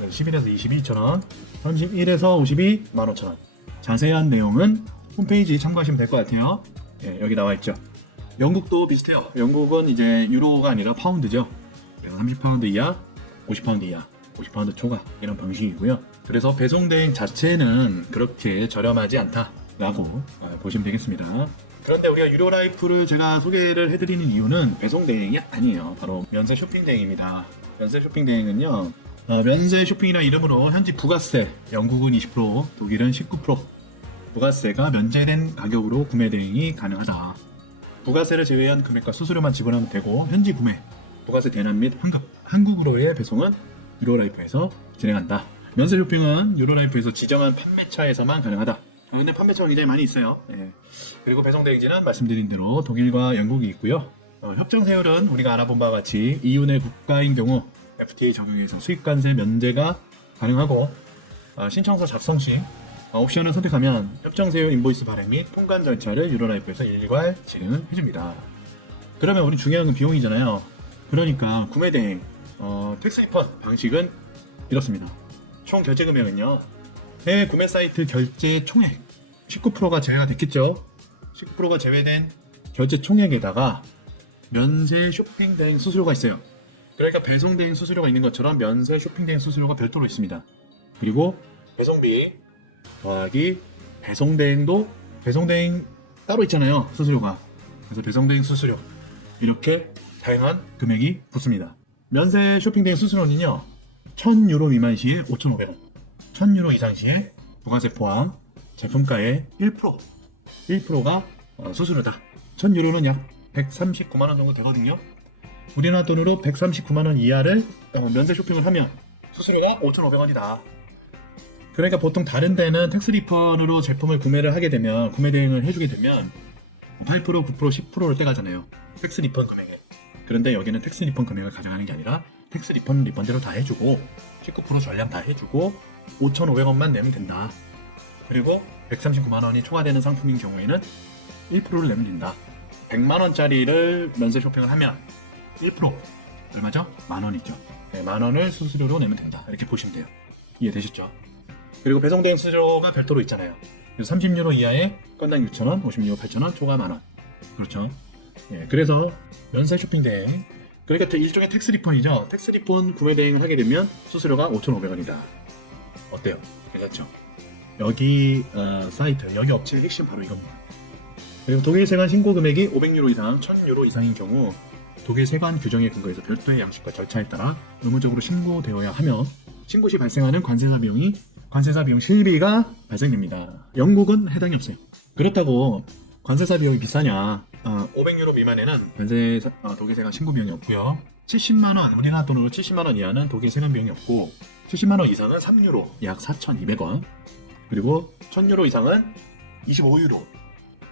11에서 22,000원, 31에서 52, 15,000원. 자세한 내용은 홈페이지 참고하시면 될 것 같아요. 여기 나와 있죠. 영국도 비슷해요. 영국은 이제 유로가 아니라 파운드죠. 그래서 30파운드 이하, 50파운드 이하, 50파운드 초과 이런 방식이고요. 그래서 배송 대행 자체는 그렇게 저렴하지 않다라고 보시면 되겠습니다. 그런데 우리가 유로라이프를 제가 소개를 해드리는 이유는 배송 대행이 아니에요. 바로 면세 쇼핑 대행입니다. 면세 쇼핑 대행은요, 면세 쇼핑이라는 이름으로 현지 부가세, 영국은 20%, 독일은 19%, 부가세가 면제된 가격으로 구매 대행이 가능하다. 부가세를 제외한 금액과 수수료만 지불하면 되고 현지 구매, 부가세 대납 및 한국으로의 배송은 유로라이프에서 진행한다. 면세 쇼핑은 유로라이프에서 지정한 판매처에서만 가능하다. 근데 판매처가 굉장히 많이 있어요. 그리고 배송 대행지는 말씀드린 대로 독일과 영국이 있고요. 협정 세율은 우리가 알아본 바와 같이 EU 내 국가인 경우 FTA 적용에서 수입관세 면제가 가능하고, 신청서 작성 시 옵션을 선택하면 협정 세율 인보이스 발행 및 통관 절차를 유로라이프에서 일괄 진행을 해줍니다. 그러면 우리 중요한 건 비용이잖아요. 그러니까 구매 대행, 텍스 리펀 방식은 이렇습니다. 총 결제 금액은요, 해외 구매 사이트 결제 총액 19%가 제외가 됐겠죠. 19%가 제외된 결제 총액에다가 면세 쇼핑 대행 수수료가 있어요. 그러니까 배송 대행 수수료가 있는 것처럼 면세 쇼핑 대행 수수료가 별도로 있습니다. 그리고 배송비 더하기 배송 대행도 배송 대행 따로 있잖아요. 수수료가. 그래서 배송 대행 수수료 이렇게 다양한 금액이 붙습니다. 면세 쇼핑 대행 수수료는요, 1,000유로 미만 시에 5,500원, 1,000유로 이상 시에 부가세 포함 제품가의 1%가 수수료다. 1,000유로는 약 139만원 정도 되거든요. 우리나라 돈으로 139만원 이하를 면세 쇼핑을 하면 수수료가 5,500원이다. 그러니까 보통 다른 데는 텍스 리펀으로 제품을 구매를 하게 되면, 구매 대행을 해주게 되면 8%, 9%, 10%를 떼가잖아요. 텍스 리펀 금액에. 그런데 여기는 텍스 리펀 금액을 가져가는 게 아니라 텍스 리펀대로 다 해주고 19% 전량 다 해주고 5,500원만 내면 된다. 그리고 139만원이 초과되는 상품인 경우에는 1%를 내면 된다. 100만원짜리를 면세 쇼핑을 하면 1% 얼마죠? 만원이죠. 네, 만원을 수수료로 내면 된다. 이렇게 보시면 돼요. 이해되셨죠? 그리고 배송 대행 수수료가 별도로 있잖아요. 30유로 이하에 건당 6,000원, 50유로 8,000원, 초과 만원. 그렇죠? 그래서 면세 쇼핑 대행, 그러니까 일종의 텍스 리펀이죠. 텍스 리펀 구매 대행을 하게 되면 수수료가 5,500원이다. 어때요? 괜찮죠? 여기 사이트, 여기 업체의 핵심 바로 이겁니다. 그리고 독일 세관 신고 금액이 500유로 이상, 1000유로 이상인 경우 독일 세관 규정에 근거해서 별도의 양식과 절차에 따라 의무적으로 신고되어야 하며 신고 시 발생하는 관세사 비용 실비가 발생됩니다. 영국은 해당이 없어요. 그렇다고 관세사 비용이 비싸냐? 500유로 미만에는 독일 세관 신고 비용이 없고요. 70만원, 우리나라 돈으로 70만원 이하는 독일 세관 비용이 없고 70만원 이상은 3유로, 약 4,200원. 그리고 1000유로 이상은 25유로,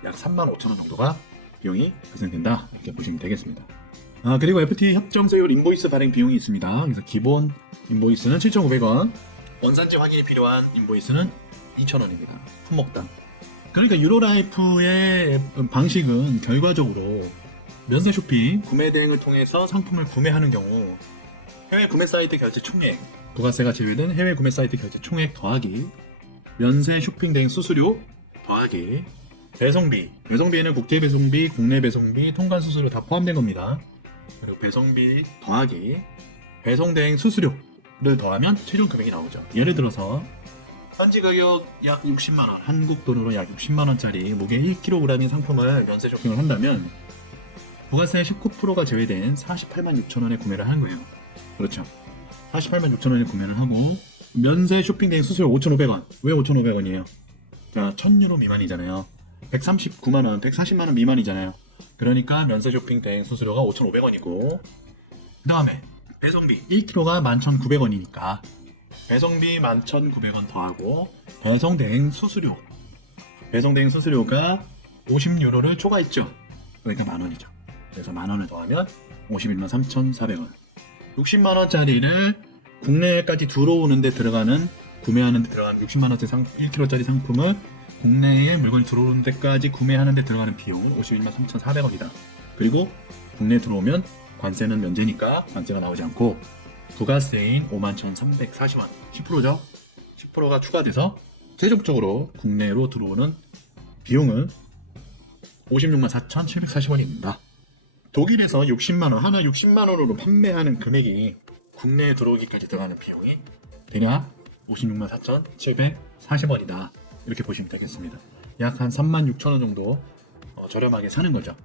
약 35,000원 정도가 비용이 발생된다. 이렇게 보시면 되겠습니다. 그리고 FTA 협정 서열 인보이스 발행 비용이 있습니다. 그래서 기본 인보이스는 7,500원, 원산지 확인이 필요한 인보이스는 2,000원입니다. 품목당. 그러니까 유로라이프의 방식은 결과적으로 면세 쇼핑, 구매 대행을 통해서 상품을 구매하는 경우 해외 구매 사이트 결제 총액, 부가세가 제외된 해외 구매 사이트 결제 총액 더하기 면세 쇼핑 대행 수수료 더하기 배송비에는 국제 배송비, 국내 배송비, 통관 수수료 다 포함된 겁니다. 그리고 배송비 더하기 배송 대행 수수료를 더하면 최종 금액이 나오죠. 예를 들어서 현지 가격 약 60만원, 한국 돈으로 약 60만원짜리 무게 1kg인 상품을 면세 쇼핑을 한다면 부가세 19%가 제외된 48만 6천원에 구매를 하는 거예요. 그렇죠. 48만 6천원에 구매를 하고 면세 쇼핑 대행 수수료 5,500원. 왜 5,500원이에요? 자, 1000유로 미만이잖아요. 139만원, 140만원 미만이잖아요. 그러니까 면세 쇼핑 대행 수수료가 5,500원이고 그 다음에 배송비 1kg가 11,900원이니까 배송비 11,900원 더하고 배송 대행 수수료가 50유로를 초과했죠. 그러니까 만원이죠. 그래서 만원을 더하면 51만 3,400원. 60만원짜리를 국내까지 들어오는데 구매하는 데 들어가는 60만원짜리 1kg짜리 상품을 국내에 물건이 들어오는 데까지 구매하는 데 들어가는 비용은 51만 3,400원이다. 그리고 국내에 들어오면 관세는 면제니까 관세가 나오지 않고 부가세인 51,340원 10%죠. 10%가 추가돼서 최종적으로 국내로 들어오는 비용은 56만 4,740원입니다. 독일에서 60만원, 하나 60만원으로 판매하는 금액이 국내에 들어오기까지 들어가는 비용이 대략 56만 4,740원이다. 이렇게 보시면 되겠습니다. 약 한 3만 6천원 정도 저렴하게 사는 거죠.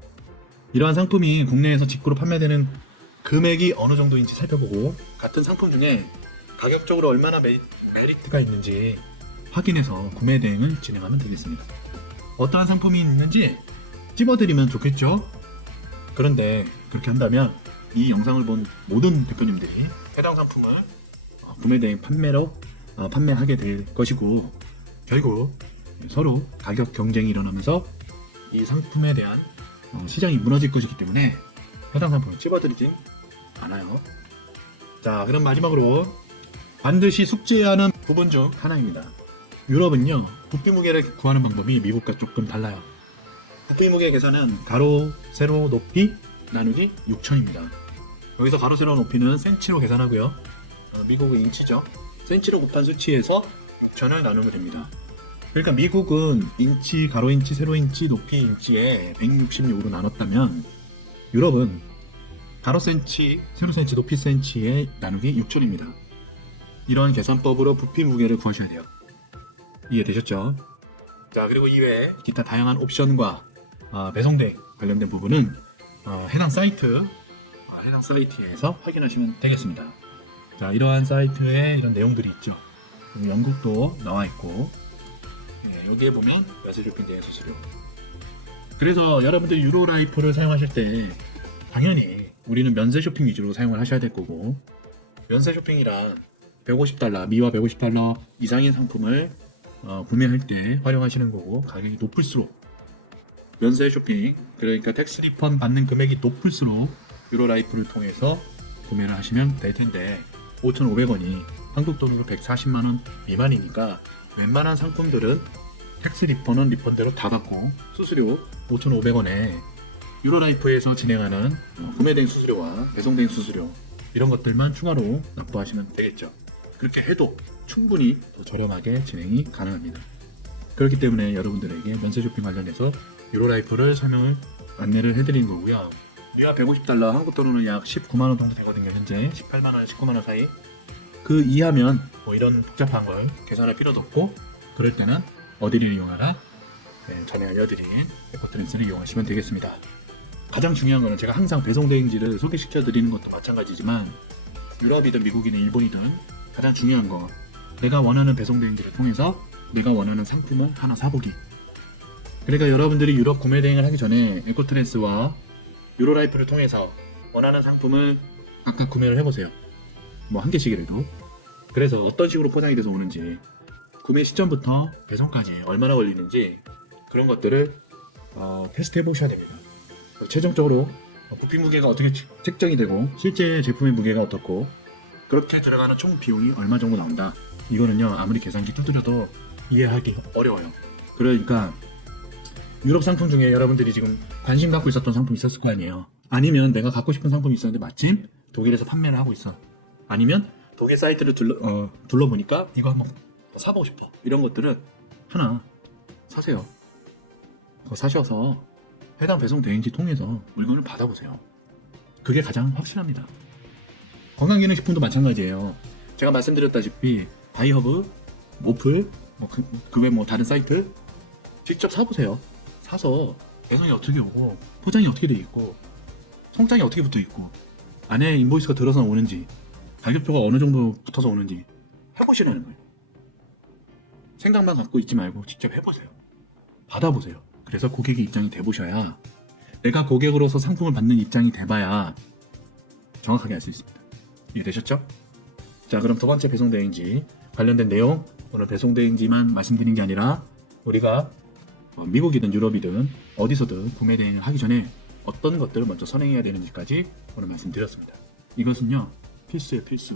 이러한 상품이 국내에서 직구로 판매되는 금액이 어느 정도인지 살펴보고 같은 상품 중에 가격적으로 얼마나 메리트가 있는지 확인해서 구매 대행을 진행하면 되겠습니다. 어떠한 상품이 있는지 찝어드리면 좋겠죠? 그런데 그렇게 한다면 이 영상을 본 모든 대표님들이 해당 상품을 구매 대행 판매하게 될 것이고 결국 서로 가격 경쟁이 일어나면서 이 상품에 대한 시장이 무너질 것이기 때문에 해당 상품을 찝어드리진 않아요. 자, 그럼 마지막으로 반드시 숙지해야 하는 부분 중 하나입니다. 유럽은요, 부피 무게를 구하는 방법이 미국과 조금 달라요. 부피 무게 계산은 가로, 세로, 높이 나누기 6천입니다. 여기서 가로, 세로, 높이는 센치로 계산하고요. 미국은 인치죠. 센치로 곱한 수치에서 6천을 나누면 됩니다. 그러니까 미국은 인치, 가로 인치, 세로 인치, 높이 인치에 166으로 나눴다면 유럽은 가로 센치, 세로 센치, 높이 센치에 나누기 6천입니다. 이러한 계산법으로 부피 무게를 구하셔야 돼요. 이해되셨죠? 자, 그리고 이외에 기타 다양한 옵션과 배송대 관련된 부분은 해당 사이트에서 확인하시면 되겠습니다. 자, 이러한 사이트에 이런 내용들이 있죠. 영국도 나와 있고 여기에 보면 면세 쇼핑 대행 수수료. 그래서 여러분들이 유로라이프를 사용하실 때 당연히 우리는 면세 쇼핑 위주로 사용을 하셔야 될 거고 면세 쇼핑이란 150달러, 미화 150달러 이상의 상품을 구매할 때 활용하시는 거고 가격이 높을수록 면세 쇼핑, 그러니까 텍스 리펀 받는 금액이 높을수록 유로라이프를 통해서 구매를 하시면 될 텐데 5,500원이 한국 돈으로 140만원 미만이니까 웬만한 상품들은 텍스 리펀은 리펀대로 다 받고 수수료 5,500원에 유로라이프에서 진행하는 구매 대행 수수료와 배송 대행 수수료 이런 것들만 추가로 납부하시면 되겠죠. 그렇게 해도 충분히 더 저렴하게 진행이 가능합니다. 그렇기 때문에 여러분들에게 면세 쇼핑 관련해서 유로라이프를 안내를 해드린 거고요. 미화 150달러, 한국 돈으로 약 19만원 정도 되거든요. 현재 18만원, 19만원 사이. 그 이하면 이런 복잡한 걸 계산할 필요도 없고 그럴 때는 어디를 이용하라? 전에 알려드린 에코트랜스를 이용하시면 되겠습니다. 가장 중요한 거는 제가 항상 배송 대행지를 소개시켜 드리는 것도 마찬가지지만 유럽이든 미국이든 일본이든 가장 중요한 거, 내가 원하는 배송 대행지를 통해서 내가 원하는 상품을 하나 사보기. 그러니까 여러분들이 유럽 구매 대행을 하기 전에 에코트랜스와 유로라이프를 통해서 원하는 상품을 각각 구매를 해보세요. 뭐 한 개씩이라도. 그래서 어떤 식으로 포장이 돼서 오는지, 구매 시점부터 배송까지 얼마나 걸리는지 그런 것들을 테스트 해보셔야 됩니다. 최종적으로 부피 무게가 어떻게 책정이 되고 실제 제품의 무게가 어떻고 그렇게 들어가는 총 비용이 얼마 정도 나온다. 이거는요, 아무리 계산기 두드려도 이해하기 어려워요. 그러니까 유럽 상품 중에 여러분들이 지금 관심 갖고 있었던 상품이 있었을 거 아니에요. 아니면 내가 갖고 싶은 상품이 있었는데 마침 독일에서 판매를 하고 있어. 아니면 독일 사이트를 둘러보니까 이거 한번 사보고 싶어. 이런 것들은 하나 사세요. 그거 사셔서 해당 배송 대행지 통해서 물건을 받아보세요. 그게 가장 확실합니다. 건강기능식품도 마찬가지예요. 제가 말씀드렸다시피 바이허브, 모플, 그 외 다른 사이트 직접 사보세요. 사서 배송이 어떻게 오고 포장이 어떻게 돼 있고 송장이 어떻게 붙어 있고 안에 인보이스가 들어서 오는지 가격표가 어느 정도 붙어서 오는지 해보시라는 거예요. 생각만 갖고 있지 말고 직접 해보세요. 받아보세요. 그래서 고객의 입장이 돼보셔야, 내가 고객으로서 상품을 받는 입장이 돼봐야 정확하게 알 수 있습니다. 이해되셨죠? 자, 그럼 두 번째 배송 대행지 관련된 내용, 오늘 배송 대행지만 말씀드린 게 아니라 우리가 미국이든 유럽이든 어디서든 구매 대행을 하기 전에 어떤 것들을 먼저 선행해야 되는지까지 오늘 말씀드렸습니다. 이것은요, 필수예요, 필수.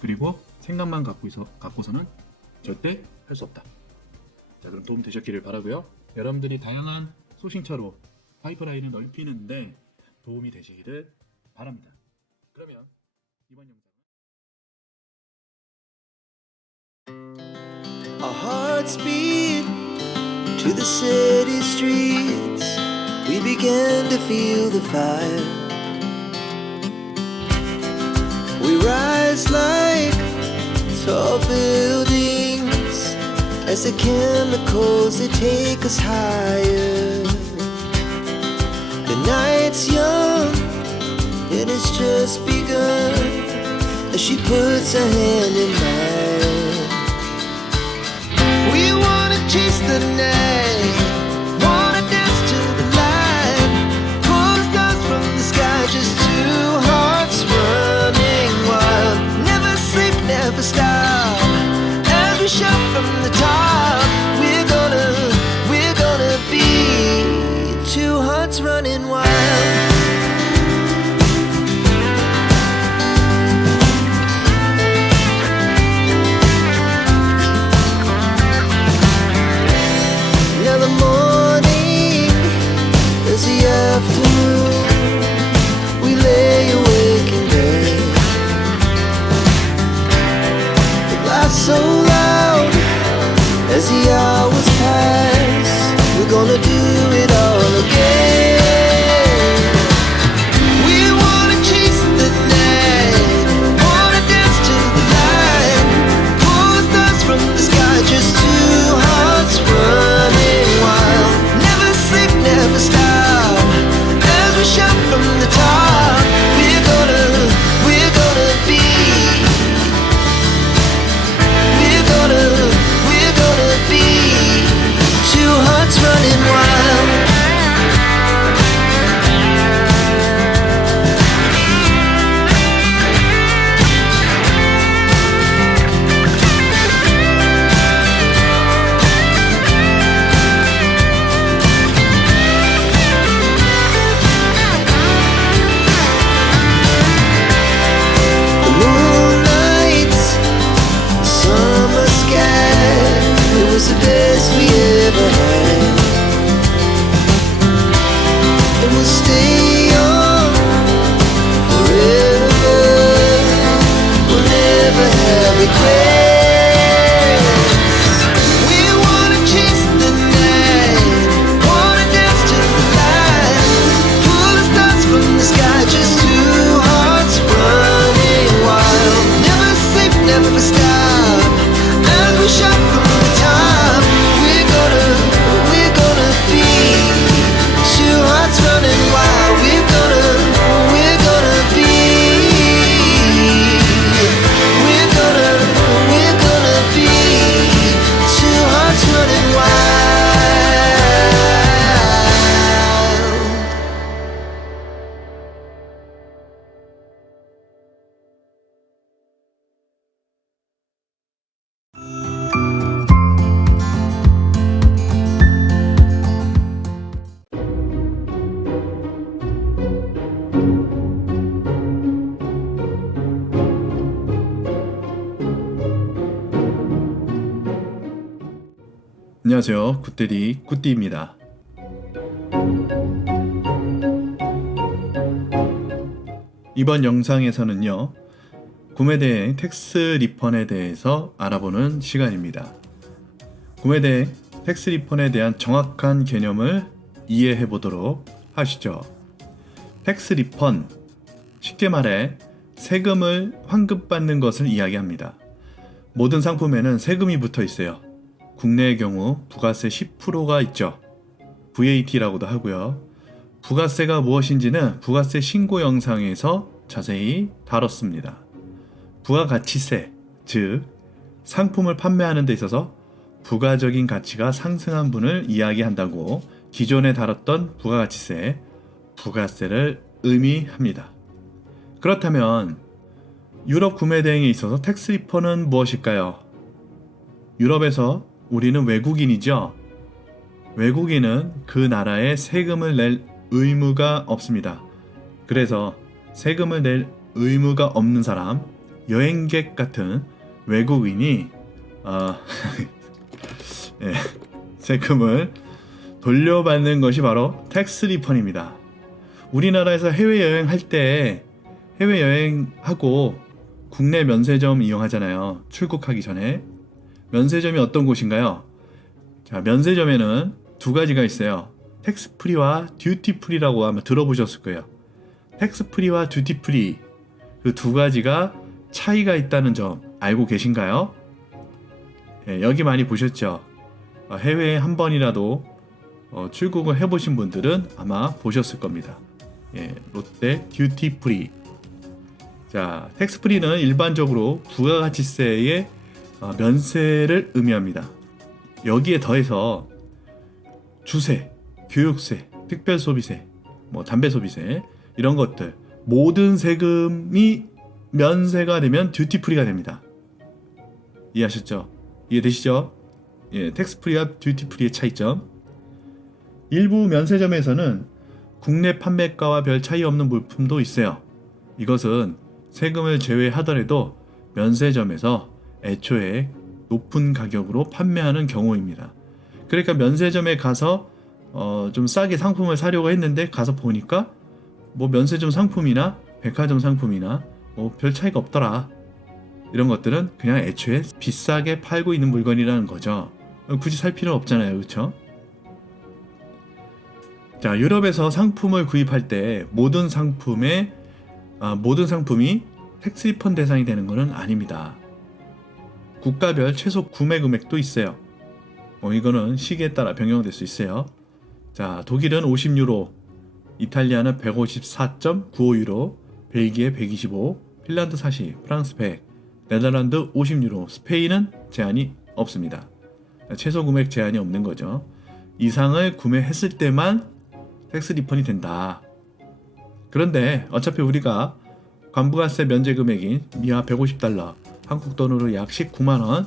그리고 생각만 갖고서는 절대 할 수 없다. 자, 그럼 도움 되셨기를 바라고요. 여러분들이 다양한 소싱차로 파이프라인을 넓히는데 도움이 되시기를 바랍니다. 그러면 이번 영상 Our hearts beat to the city streets. We began to feel the fire. We rise like tall buildings as the chemicals, they take us higher. The night's young and it's just begun as she puts her hand in mine. We wanna chase the night, wanna dance to the light, pull the stars from the sky, just two hearts running wild. Never sleep, never stop, as we shout from the top. We're gonna be two hearts running wild. Now the morning is the afternoon. We lay awake in bed. The laughs so loud as the hours pass. We're gonna do it all again. We wanna chase the night, wanna dance to the light, pull the stars from the sky, just two hearts running wild. Never sleep, never stop, as we shout from the top. We're gonna be, we're gonna be two hearts running wild. The moonlight, summer sky, it was the best we ever had. And we'll stay young forever. We'll never have regrets. We wanna chase the night, wanna dance to the light, pull the stars from the sky, just two hearts running wild. Never sleep, never stop, as we shout from the top. We're gonna 안녕하세요. 굿데디 굿디입니다. 이번 영상에서는요, 구매대행 텍스 리펀에 대해서 알아보는 시간입니다. 구매대행 텍스 리펀에 대한 정확한 개념을 이해해 보도록 하시죠. 텍스 리펀, 쉽게 말해 세금을 환급받는 것을 이야기합니다. 모든 상품에는 세금이 붙어 있어요. 국내의 경우 부가세 10%가 있죠. VAT라고도 하고요. 부가세가 무엇인지는 부가세 신고 영상에서 자세히 다뤘습니다. 부가가치세, 즉 상품을 판매하는 데 있어서 부가적인 가치가 상승한 분을 이야기한다고 기존에 다뤘던 부가가치세, 부가세를 의미합니다. 그렇다면 유럽 구매 대행에 있어서 텍스 리펀은 무엇일까요? 유럽에서 우리는 외국인이죠. 외국인은 그 나라에 세금을 낼 의무가 없습니다. 그래서 세금을 낼 의무가 없는 사람, 여행객 같은 외국인이 세금을 돌려받는 것이 바로 텍스 리펀입니다. 우리나라에서 해외여행할 때 해외여행하고 국내 면세점 이용하잖아요. 출국하기 전에. 면세점이 어떤 곳인가요? 자, 면세점에는 두 가지가 있어요. 텍스 프리와 듀티 프리라고 아마 들어보셨을 거예요. 텍스 프리와 듀티 프리, 그 두 가지가 차이가 있다는 점 알고 계신가요? 여기 많이 보셨죠? 해외에 한 번이라도 출국을 해보신 분들은 아마 보셨을 겁니다. 롯데 듀티 프리. 자, 텍스 프리는 일반적으로 부가가치세의 면세를 의미합니다. 여기에 더해서 주세, 교육세, 특별소비세, 담배소비세 이런 것들 모든 세금이 면세가 되면 듀티프리가 됩니다. 이해하셨죠? 이해되시죠? 텍스프리와 듀티프리의 차이점. 일부 면세점에서는 국내 판매가와 별 차이 없는 물품도 있어요. 이것은 세금을 제외하더라도 면세점에서 애초에 높은 가격으로 판매하는 경우입니다. 그러니까 면세점에 가서 좀 싸게 상품을 사려고 했는데 가서 보니까 면세점 상품이나 백화점 상품이나 별 차이가 없더라. 이런 것들은 그냥 애초에 비싸게 팔고 있는 물건이라는 거죠. 굳이 살 필요는 없잖아요. 그렇죠? 자, 유럽에서 상품을 구입할 때 모든 상품이 텍스 리펀 대상이 되는 것은 아닙니다. 국가별 최소 구매 금액도 있어요. 이거는 시기에 따라 변경될 수 있어요. 자, 독일은 50유로, 이탈리아는 154.95유로, 벨기에 125, 핀란드 40, 프랑스 100, 네덜란드 50유로, 스페인은 제한이 없습니다. 최소 금액 제한이 없는 거죠. 이상을 구매했을 때만 텍스 리펀이 된다. 그런데 어차피 우리가 관부가세 면제 금액인 미화 150달러, 한국 돈으로 약 19만원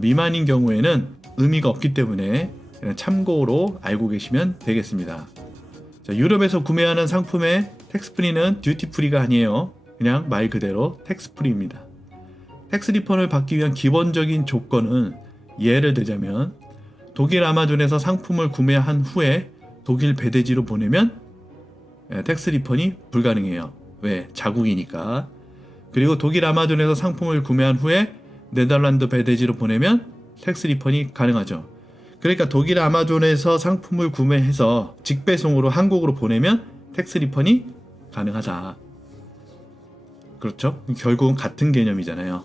미만인 경우에는 의미가 없기 때문에 그냥 참고로 알고 계시면 되겠습니다. 자, 유럽에서 구매하는 상품의 텍스 프리는 듀티 프리가 아니에요. 그냥 말 그대로 텍스 프리입니다. 텍스 리펀을 받기 위한 기본적인 조건은 예를 들자면 독일 아마존에서 상품을 구매한 후에 독일 배대지로 보내면 텍스 리펀이 불가능해요. 왜? 자국이니까. 그리고 독일 아마존에서 상품을 구매한 후에 네덜란드 배대지로 보내면 텍스 리펀이 가능하죠. 그러니까 독일 아마존에서 상품을 구매해서 직배송으로 한국으로 보내면 텍스 리펀이 가능하다. 그렇죠? 결국은 같은 개념이잖아요.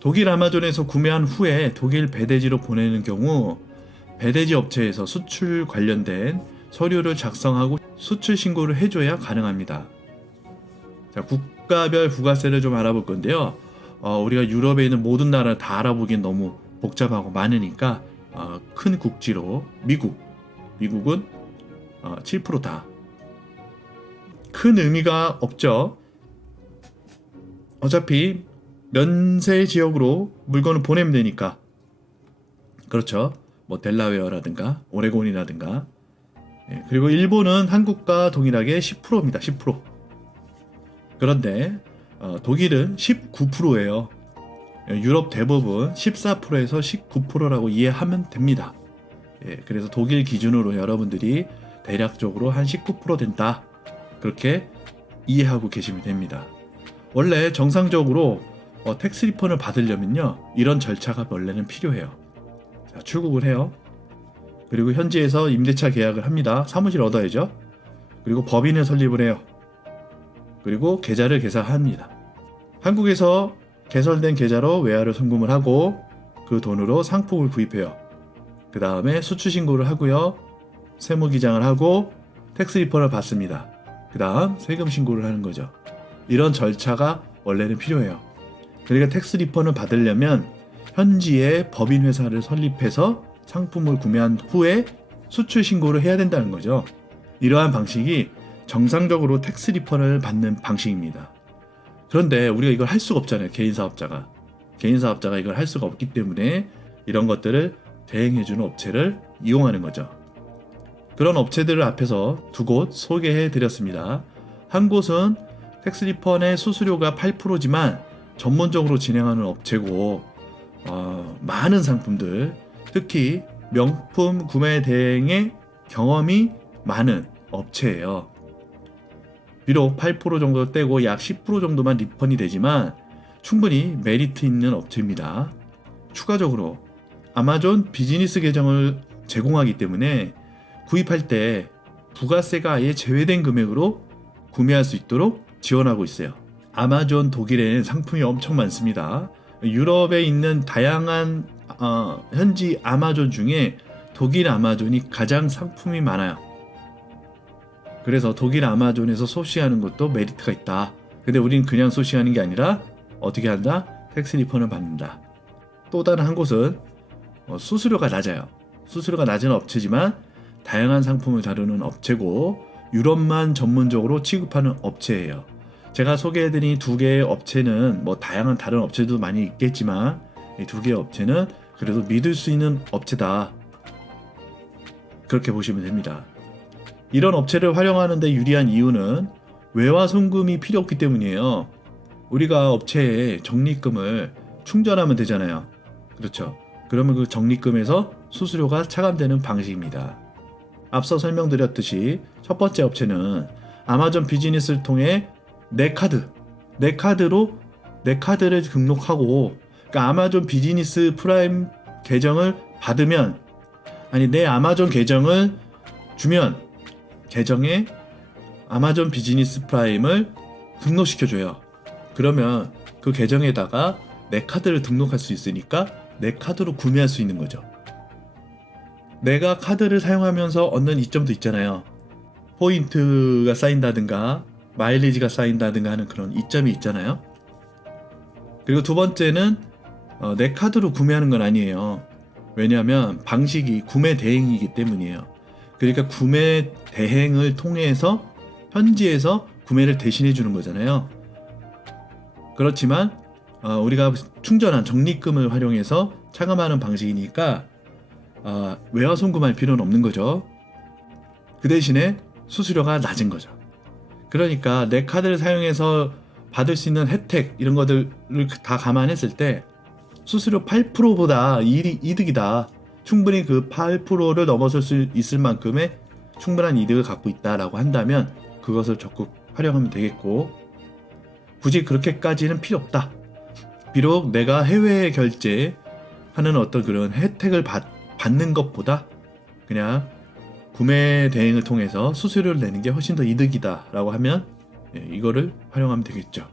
독일 아마존에서 구매한 후에 독일 배대지로 보내는 경우 배대지 업체에서 수출 관련된 서류를 작성하고 수출 신고를 해줘야 가능합니다. 자, 국가별 부가세를 좀 알아볼 건데요. 우리가 유럽에 있는 모든 나라를 다 알아보기엔 너무 복잡하고 많으니까 큰 국지로 미국은 7%다. 큰 의미가 없죠. 어차피 면세 지역으로 물건을 보내면 되니까. 그렇죠. 델라웨어라든가 오레곤이라든가 그리고 일본은 한국과 동일하게 10%입니다. 10%. 그런데 독일은 19%예요. 유럽 대부분 14%에서 19%라고 이해하면 됩니다. 그래서 독일 기준으로 여러분들이 대략적으로 한 19% 된다. 그렇게 이해하고 계시면 됩니다. 원래 정상적으로 텍스 리펀을 받으려면요, 이런 절차가 원래는 필요해요. 자, 출국을 해요. 그리고 현지에서 임대차 계약을 합니다. 사무실 얻어야죠. 그리고 법인을 설립을 해요. 그리고 계좌를 개설합니다. 한국에서 개설된 계좌로 외화를 송금을 하고 그 돈으로 상품을 구입해요. 그 다음에 수출신고를 하고요. 세무기장을 하고 텍스 리펀을 받습니다. 그 다음 세금 신고를 하는 거죠. 이런 절차가 원래는 필요해요. 그러니까 텍스 리펀을 받으려면 현지에 법인 회사를 설립해서 상품을 구매한 후에 수출 신고를 해야 된다는 거죠. 이러한 방식이 정상적으로 텍스 리펀을 받는 방식입니다. 그런데 우리가 이걸 할 수가 없잖아요. 개인 사업자가 이걸 할 수가 없기 때문에 이런 것들을 대행해주는 업체를 이용하는 거죠. 그런 업체들을 앞에서 두 곳 소개해 드렸습니다. 한 곳은 텍스 리펀의 수수료가 8%지만 전문적으로 진행하는 업체고, 많은 상품들, 특히 명품 구매 대행의 경험이 많은 업체예요. 비록 8% 정도 떼고 약 10% 정도만 리펀이 되지만 충분히 메리트 있는 업체입니다. 추가적으로 아마존 비즈니스 계정을 제공하기 때문에 구입할 때 부가세가 아예 제외된 금액으로 구매할 수 있도록 지원하고 있어요. 아마존 독일에는 상품이 엄청 많습니다. 유럽에 있는 다양한 현지 아마존 중에 독일 아마존이 가장 상품이 많아요. 그래서 독일 아마존에서 소시하는 것도 메리트가 있다. 근데 우린 그냥 소시하는 게 아니라 어떻게 한다? 텍스 리펀을 받는다. 또 다른 한 곳은 수수료가 낮아요. 수수료가 낮은 업체지만 다양한 상품을 다루는 업체고 유럽만 전문적으로 취급하는 업체예요. 제가 소개해드린 두 개의 업체는 뭐 다양한 다른 업체도 많이 있겠지만 이 두 개의 업체는 그래도 믿을 수 있는 업체다. 그렇게 보시면 됩니다. 이런 업체를 활용하는 데 유리한 이유는 외화 송금이 필요 없기 때문이에요. 우리가 업체에 적립금을 충전하면 되잖아요. 그렇죠. 그러면 그 적립금에서 수수료가 차감되는 방식입니다. 앞서 설명드렸듯이 첫 번째 업체는 아마존 비즈니스를 통해 내 카드를 등록하고, 그러니까 아마존 비즈니스 프라임 계정을 받으면, 아니 내 아마존 계정을 주면 계정에 아마존 비즈니스 프라임을 등록시켜줘요. 그러면 그 계정에다가 내 카드를 등록할 수 있으니까 내 카드로 구매할 수 있는 거죠. 내가 카드를 사용하면서 얻는 이점도 있잖아요. 포인트가 쌓인다든가 마일리지가 쌓인다든가 하는 그런 이점이 있잖아요. 그리고 두 번째는 내 카드로 구매하는 건 아니에요. 왜냐하면 방식이 구매 대행이기 때문이에요. 그러니까 구매 대행을 통해서 현지에서 구매를 대신해 주는 거잖아요. 그렇지만 우리가 충전한 적립금을 활용해서 차감하는 방식이니까 외화 송금할 필요는 없는 거죠. 그 대신에 수수료가 낮은 거죠. 그러니까 내 카드를 사용해서 받을 수 있는 혜택 이런 것들을 다 감안했을 때 수수료 8%보다 이득이다. 충분히 그 8%를 넘어설 수 있을 만큼의 충분한 이득을 갖고 있다라고 한다면 그것을 적극 활용하면 되겠고, 굳이 그렇게까지는 필요 없다. 비록 내가 해외에 결제하는 어떤 그런 혜택을 받는 것보다 그냥 구매 대행을 통해서 수수료를 내는 게 훨씬 더 이득이다 라고 하면 이거를 활용하면 되겠죠.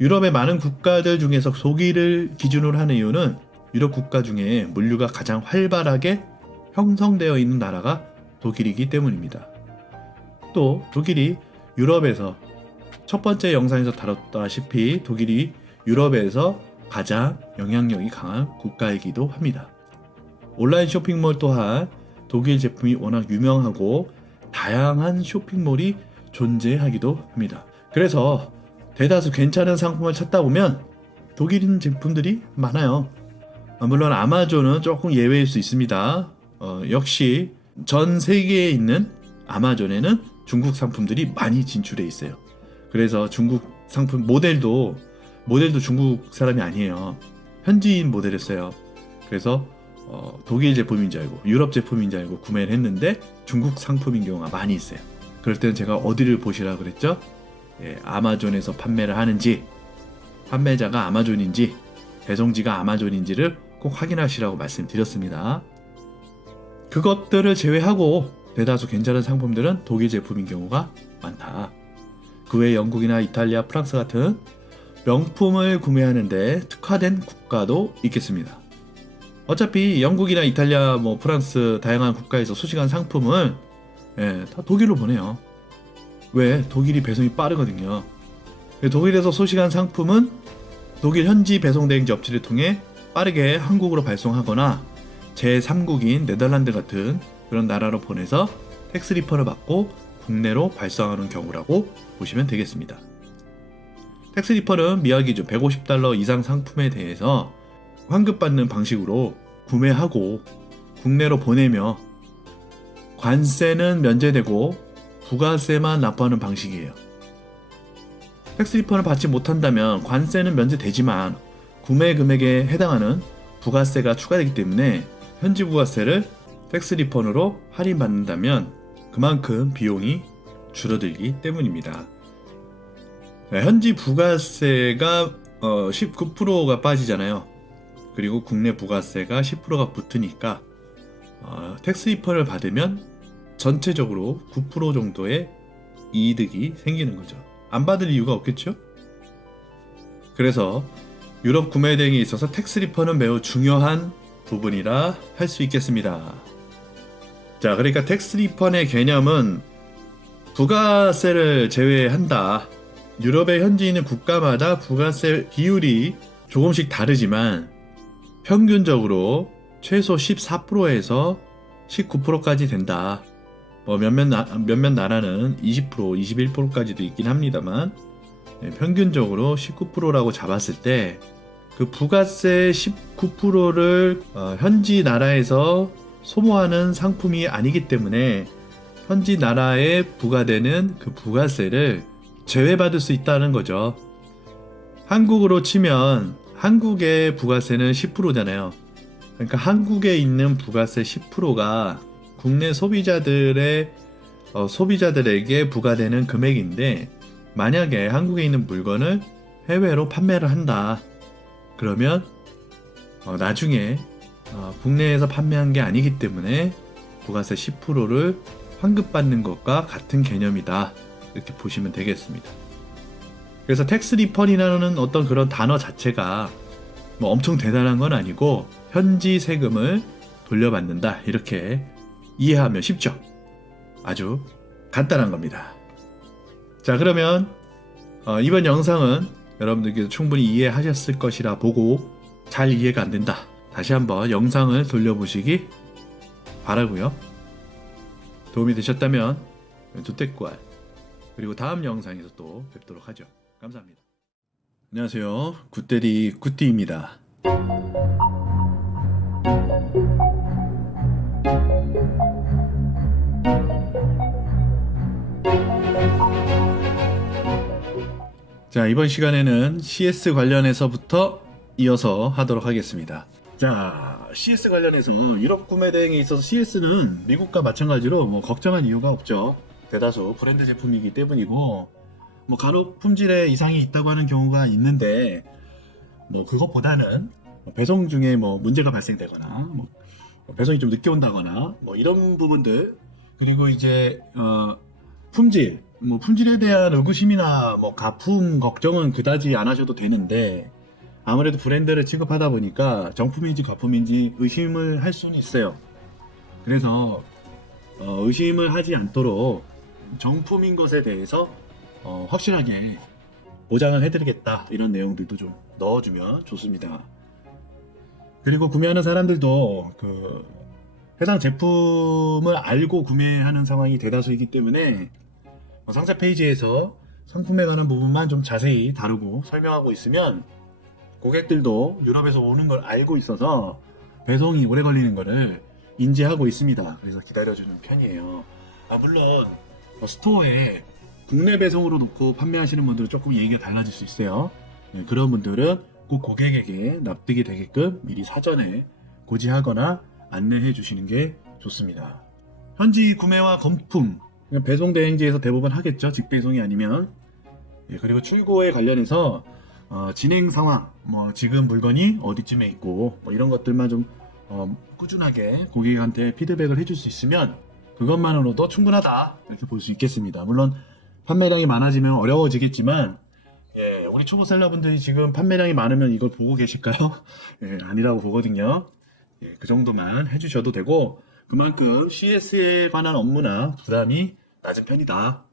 유럽의 많은 국가들 중에서 독일을 기준으로 하는 이유는 유럽 국가 중에 물류가 가장 활발하게 형성되어 있는 나라가 독일이기 때문입니다. 또 독일이 유럽에서 첫 번째 영상에서 다뤘다시피 독일이 유럽에서 가장 영향력이 강한 국가이기도 합니다. 온라인 쇼핑몰 또한 독일 제품이 워낙 유명하고 다양한 쇼핑몰이 존재하기도 합니다. 그래서 대다수 괜찮은 상품을 찾다 보면 독일인 제품들이 많아요. 물론 아마존은 조금 예외일 수 있습니다. 역시 전 세계에 있는 아마존에는 중국 상품들이 많이 진출해 있어요. 그래서 중국 상품 모델도 중국 사람이 아니에요. 현지인 모델이었어요. 그래서 독일 제품인 줄 알고 유럽 제품인 줄 알고 구매를 했는데 중국 상품인 경우가 많이 있어요. 그럴 때는 제가 어디를 보시라 그랬죠? 예, 아마존에서 판매를 하는지, 판매자가 아마존인지, 배송지가 아마존인지를 꼭 확인하시라고 말씀드렸습니다. 그것들을 제외하고 대다수 괜찮은 상품들은 독일 제품인 경우가 많다. 그 외에 영국이나 이탈리아, 프랑스 같은 명품을 구매하는데 특화된 국가도 있겠습니다. 어차피 영국이나 이탈리아, 프랑스 다양한 국가에서 소식한 상품은 다 독일로 보내요. 왜? 독일이 배송이 빠르거든요. 독일에서 소식한 상품은 독일 현지 배송대행지 업체를 통해 빠르게 한국으로 발송하거나 제3국인 네덜란드 같은 그런 나라로 보내서 텍스 리펀을 받고 국내로 발송하는 경우라고 보시면 되겠습니다. 텍스 리펀은 미화 기준 $150 이상 상품에 대해서 환급받는 방식으로 구매하고 국내로 보내며 관세는 면제되고 부가세만 납부하는 방식이에요. 텍스 리펀을 받지 못한다면 관세는 면제되지만 구매 금액에 해당하는 부가세가 추가되기 때문에 현지 부가세를 텍스 리펀으로 할인받는다면 그만큼 비용이 줄어들기 때문입니다. 현지 부가세가 19%가 빠지잖아요. 그리고 국내 부가세가 10%가 붙으니까 텍스 리펀을 받으면 전체적으로 9% 정도의 이득이 생기는 거죠. 안 받을 이유가 없겠죠? 그래서 유럽 구매 대행에 있어서 텍스 리펀은 매우 중요한 부분이라 할 수 있겠습니다. 자, 그러니까 텍스 리펀의 개념은 부가세를 제외한다. 유럽의 현지 있는 국가마다 부가세 비율이 조금씩 다르지만 평균적으로 최소 14%에서 19%까지 된다. 몇몇 나라는 20%, 21%까지도 있긴 합니다만 평균적으로 19%라고 잡았을 때 그 부가세 19%를 현지 나라에서 소모하는 상품이 아니기 때문에 현지 나라에 부과되는 그 부가세를 제외받을 수 있다는 거죠. 한국으로 치면 한국의 부가세는 10%잖아요. 그러니까 한국에 있는 부가세 10%가 국내 소비자들에게 부과되는 금액인데 만약에 한국에 있는 물건을 해외로 판매를 한다. 그러면 나중에 국내에서 판매한 게 아니기 때문에 부가세 10%를 환급받는 것과 같은 개념이다. 이렇게 보시면 되겠습니다. 그래서 텍스 리펀이라는 어떤 그런 단어 자체가 엄청 대단한 건 아니고 현지 세금을 돌려받는다. 이렇게 이해하면 쉽죠. 아주 간단한 겁니다. 자, 그러면 이번 영상은 여러분들께서 충분히 이해하셨을 것이라 보고 잘 이해가 안 된다. 다시 한번 영상을 돌려보시기 바라고요. 도움이 되셨다면 조댓구알 그리고 다음 영상에서 또 뵙도록 하죠. 감사합니다. 안녕하세요. 굿데디 굿디입니다. 자, 이번 시간에는 CS 관련해서부터 이어서 하도록 하겠습니다. 자, CS 관련해서 유럽 구매 대행에 있어서 CS는 미국과 마찬가지로 걱정할 이유가 없죠. 대다수 브랜드 제품이기 때문이고 간혹 품질에 이상이 있다고 하는 경우가 있는데 그것보다는 배송 중에 문제가 발생되거나 배송이 좀 늦게 온다거나 이런 부분들, 그리고 이제 품질에 대한 의구심이나 가품 걱정은 그다지 안 하셔도 되는데 아무래도 브랜드를 취급하다 보니까 정품인지 가품인지 의심을 할 수는 있어요. 그래서 의심을 하지 않도록 정품인 것에 대해서 확실하게 보장을 해드리겠다, 이런 내용들도 좀 넣어주면 좋습니다. 그리고 구매하는 사람들도 해당 제품을 알고 구매하는 상황이 대다수이기 때문에 상세 페이지에서 상품에 관한 부분만 좀 자세히 다루고 설명하고 있으면 고객들도 유럽에서 오는 걸 알고 있어서 배송이 오래 걸리는 거를 인지하고 있습니다. 그래서 기다려주는 편이에요. 물론 스토어에 국내 배송으로 놓고 판매하시는 분들은 조금 얘기가 달라질 수 있어요. 그런 분들은 꼭 고객에게 납득이 되게끔 미리 사전에 고지하거나 안내해 주시는 게 좋습니다. 현지 구매와 검품, 배송 대행지에서 대부분 하겠죠. 직배송이 아니면. 그리고 출고에 관련해서 진행 상황, 지금 물건이 어디쯤에 있고 이런 것들만 좀 꾸준하게 고객한테 피드백을 해줄 수 있으면 그것만으로도 충분하다 이렇게 볼 수 있겠습니다. 물론 판매량이 많아지면 어려워지겠지만 우리 초보셀러분들이 지금 판매량이 많으면 이걸 보고 계실까요? 아니라고 보거든요. 그 정도만 해주셔도 되고 그만큼 CS에 관한 업무나 부담이 낮은 편이다.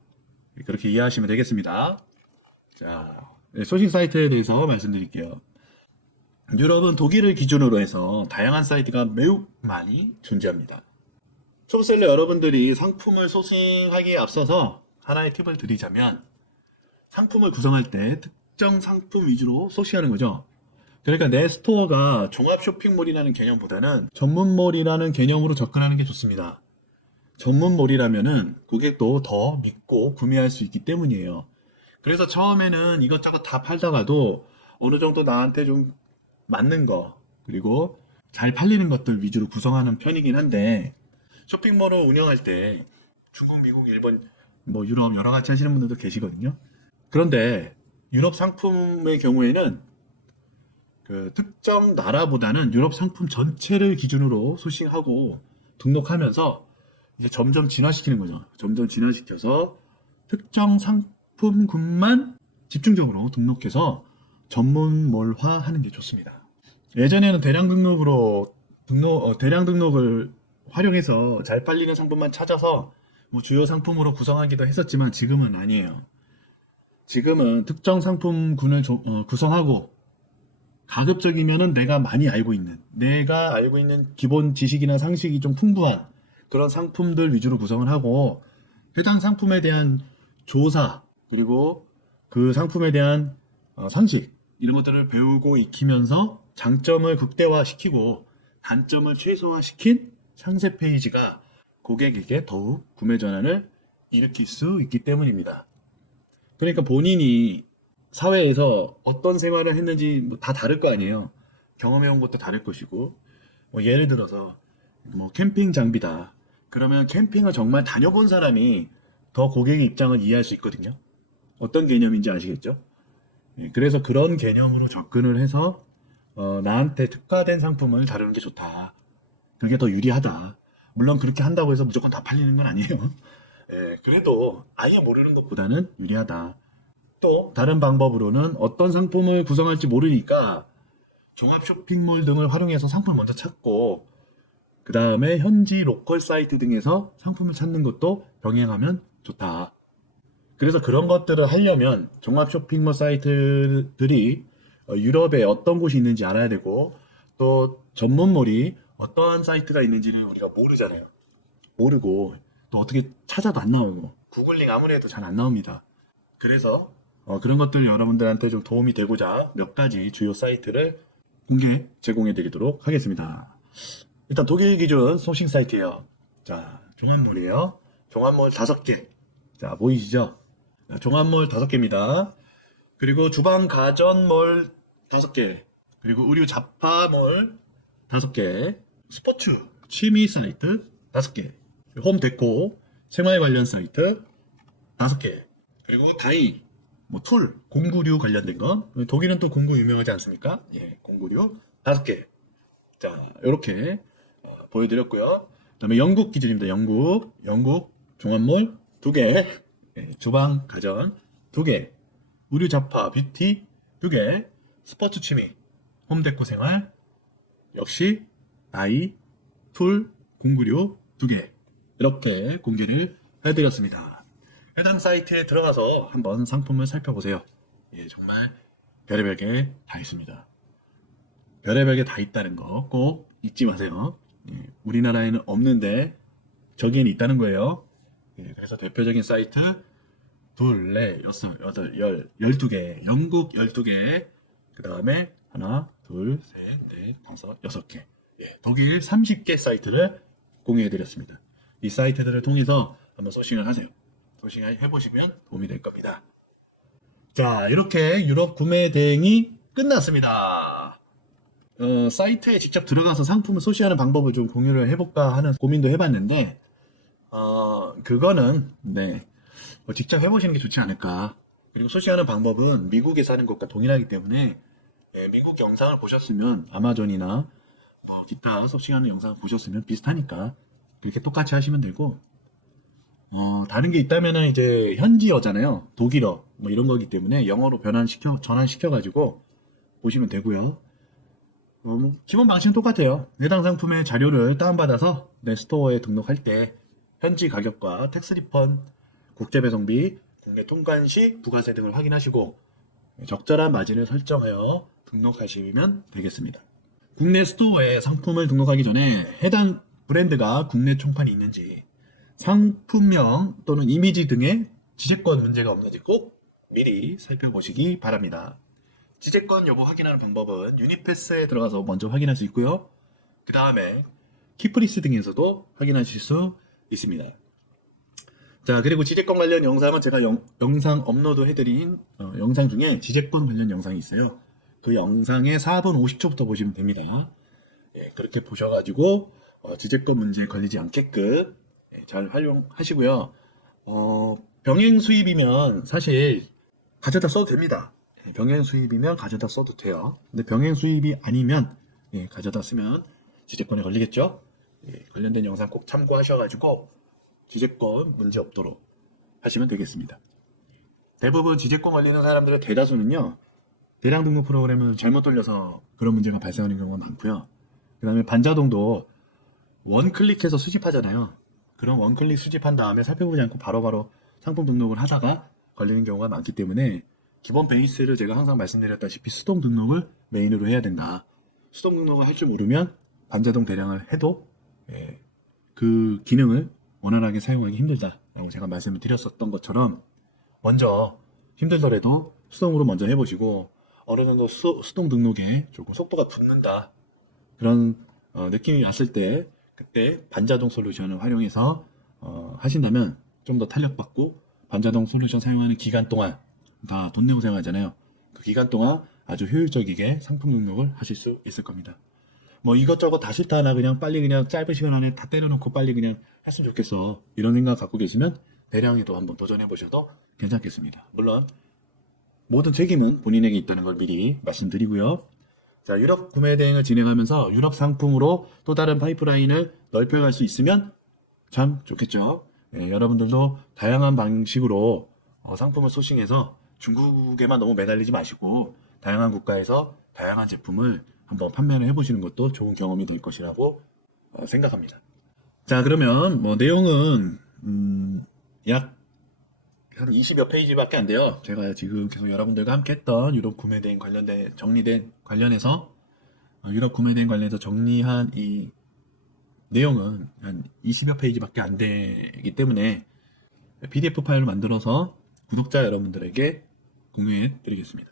그렇게 이해하시면 되겠습니다. 자, 소싱 사이트에 대해서 말씀드릴게요. 유럽은 독일을 기준으로 해서 다양한 사이트가 매우 많이 존재합니다. 초보셀러 여러분들이 상품을 소싱하기에 앞서서 하나의 팁을 드리자면 상품을 구성할 때 특정 상품 위주로 소싱하는 거죠. 그러니까 내 스토어가 종합 쇼핑몰이라는 개념보다는 전문몰이라는 개념으로 접근하는 게 좋습니다. 전문몰이라면은 고객도 더 믿고 구매할 수 있기 때문이에요. 그래서 처음에는 이것저것 다 팔다가도 어느 정도 나한테 좀 맞는 거 그리고 잘 팔리는 것들 위주로 구성하는 편이긴 한데 쇼핑몰을 운영할 때 중국, 미국, 일본, 유럽 여러 가지 하시는 분들도 계시거든요. 그런데 유럽 상품의 경우에는 그 특정 나라보다는 유럽 상품 전체를 기준으로 소싱하고 등록하면서 이제 점점 진화시키는 거죠. 점점 진화시켜서 특정 상품군만 집중적으로 등록해서 전문몰화 하는 게 좋습니다. 예전에는 대량 등록을 활용해서 잘 팔리는 상품만 찾아서 주요 상품으로 구성하기도 했었지만 지금은 아니에요. 지금은 특정 상품군을 구성하고 가급적이면은 내가 알고 있는 기본 지식이나 상식이 좀 풍부한 그런 상품들 위주로 구성을 하고 해당 상품에 대한 조사 그리고 그 상품에 대한 상식 이런 것들을 배우고 익히면서 장점을 극대화시키고 단점을 최소화시킨 상세 페이지가 고객에게 더욱 구매 전환을 일으킬 수 있기 때문입니다. 그러니까 본인이 사회에서 어떤 생활을 했는지 다 다를 거 아니에요. 경험해온 것도 다를 것이고 예를 들어서 캠핑 장비다. 그러면 캠핑을 정말 다녀본 사람이 더 고객의 입장을 이해할 수 있거든요. 어떤 개념인지 아시겠죠? 그래서 그런 개념으로 접근을 해서 나한테 특화된 상품을 다루는 게 좋다. 그게 더 유리하다. 물론 그렇게 한다고 해서 무조건 다 팔리는 건 아니에요. 그래도 아예 모르는 것보다는 유리하다. 또 다른 방법으로는 어떤 상품을 구성할지 모르니까 종합 쇼핑몰 등을 활용해서 상품을 먼저 찾고 그 다음에 현지 로컬 사이트 등에서 상품을 찾는 것도 병행하면 좋다. 그래서 그런 것들을 하려면 종합 쇼핑몰 사이트들이 유럽에 어떤 곳이 있는지 알아야 되고 또 전문몰이 어떠한 사이트가 있는지를 우리가 모르잖아요. 모르고 또 어떻게 찾아도 안 나오고 구글링 아무리 해도 잘 안 나옵니다. 그래서 그런 것들 여러분들한테 좀 도움이 되고자 몇 가지 주요 사이트를 제공해 드리도록 하겠습니다. 일단 독일 기준 소싱 사이트예요. 자, 종합몰이에요. 종합몰 5개. 자, 보이시죠? 자, 종합몰 5개입니다. 그리고 주방 가전몰 5개. 그리고 의류 잡화몰 5개. 스포츠 취미 사이트 5개. 홈 데코 생활 관련 사이트 5개. 그리고 다이 툴 공구류 관련된 거. 독일은 또 공구 유명하지 않습니까? 공구류 5개. 자, 이렇게 보여드렸고요. 그 다음에 영국 기준입니다. 영국 종합몰 2개, 주방 가전 2개, 의류 잡화 뷰티 2개, 스포츠 취미 홈데코 생활 역시 나이 툴 공구류 2개 이렇게 공개를 해드렸습니다. 해당 사이트에 들어가서 한번 상품을 살펴보세요. 정말 별의별 게 다 있습니다. 별의별 게 다 있다는 거 꼭 잊지 마세요. 우리나라에는 없는데 저기에는 있다는 거예요. 그래서 대표적인 사이트 2, 4, 6, 8, 10, 12개, 영국 12개, 그 다음에 하나, 둘, 셋, 넷, 다섯, 6개, 독일 30개 사이트를 공유해드렸습니다. 이 사이트들을 통해서 한번 소싱을 하세요. 소싱을 해보시면 도움이 될 겁니다. 자, 이렇게 유럽 구매 대행이 끝났습니다. 사이트에 직접 들어가서 상품을 소시하는 방법을 좀 공유를 해볼까 하는 고민도 해봤는데, 그거는, 직접 해보시는 게 좋지 않을까. 그리고 소시하는 방법은 미국에서 하는 것과 동일하기 때문에, 미국 영상을 보셨으면, 아마존이나, 기타 소싱하는 영상을 보셨으면 비슷하니까, 그렇게 똑같이 하시면 되고, 다른 게 있다면은 이제 현지어잖아요. 독일어, 이런 거기 때문에 영어로 전환시켜가지고 보시면 되고요. 기본 방식은 똑같아요. 해당 상품의 자료를 다운받아서 내 스토어에 등록할 때 현지 가격과 텍스 리펀, 국제 배송비, 국내 통관 시 부가세 등을 확인하시고 적절한 마진을 설정하여 등록하시면 되겠습니다. 국내 스토어에 상품을 등록하기 전에 해당 브랜드가 국내 총판이 있는지, 상품명 또는 이미지 등의 지재권 문제가 없는지 꼭 미리 살펴보시기 바랍니다. 지재권 여부 확인하는 방법은 유니패스에 들어가서 먼저 확인할 수 있고요. 그 다음에 키프리스 등에서도 확인하실 수 있습니다. 자, 그리고 지재권 관련 영상은 제가 영상 업로드 해드린 영상 중에 지재권 관련 영상이 있어요. 그 영상의 4분 50초부터 보시면 됩니다. 그렇게 보셔가지고 지재권 문제에 걸리지 않게끔 잘 활용하시고요. 병행 수입이면 사실 가져다 써도 됩니다. 병행 수입이면 가져다 써도 돼요. 근데 병행 수입이 아니면 가져다 쓰면 지재권에 걸리겠죠. 관련된 영상 꼭 참고하셔가지고 지재권 문제 없도록 하시면 되겠습니다. 대부분 지재권 걸리는 사람들의 대다수는요, 대량 등록 프로그램을 잘못 돌려서 그런 문제가 발생하는 경우가 많고요. 그 다음에 반자동도 원클릭해서 수집하잖아요. 그런 원클릭 수집한 다음에 살펴보지 않고 바로바로 상품 등록을 하다가 걸리는 경우가 많기 때문에 기본 베이스를 제가 항상 말씀드렸다시피 수동 등록을 메인으로 해야 된다. 수동 등록을 할 줄 모르면 반자동 대량을 해도 그 기능을 원활하게 사용하기 힘들다라고 제가 말씀을 드렸었던 것처럼 먼저 힘들더라도 수동으로 먼저 해보시고 어느 정도 수동 등록에 조금 속도가 붙는다 그런 느낌이 왔을 때 그때 반자동 솔루션을 활용해서 하신다면 좀 더 탄력받고 반자동 솔루션 사용하는 기간 동안 다 돈 내고 사용하잖아요. 그 기간 동안 아주 효율적이게 상품 등록을 하실 수 있을 겁니다. 이것저것 다 싫다 하나 그냥 빨리 그냥 짧은 시간 안에 다 때려놓고 빨리 그냥 했으면 좋겠어 이런 생각 갖고 계시면 대량에도 한번 도전해 보셔도 괜찮겠습니다. 물론 모든 책임은 본인에게 있다는 걸 미리 말씀드리고요. 자, 유럽 구매 대행을 진행하면서 유럽 상품으로 또 다른 파이프라인을 넓혀갈 수 있으면 참 좋겠죠. 여러분들도 다양한 방식으로 상품을 소싱해서 중국에만 너무 매달리지 마시고 다양한 국가에서 다양한 제품을 한번 판매를 해보시는 것도 좋은 경험이 될 것이라고 생각합니다. 자, 그러면 내용은 약 한 20여 페이지밖에 안 돼요. 제가 지금 계속 여러분들과 함께 했던 유럽 구매 대행 관련해서 유럽 구매 대행 관련해서 정리한 이 내용은 한 20여 페이지밖에 안 되기 때문에 PDF 파일을 만들어서 구독자 여러분들에게 공유해 드리겠습니다.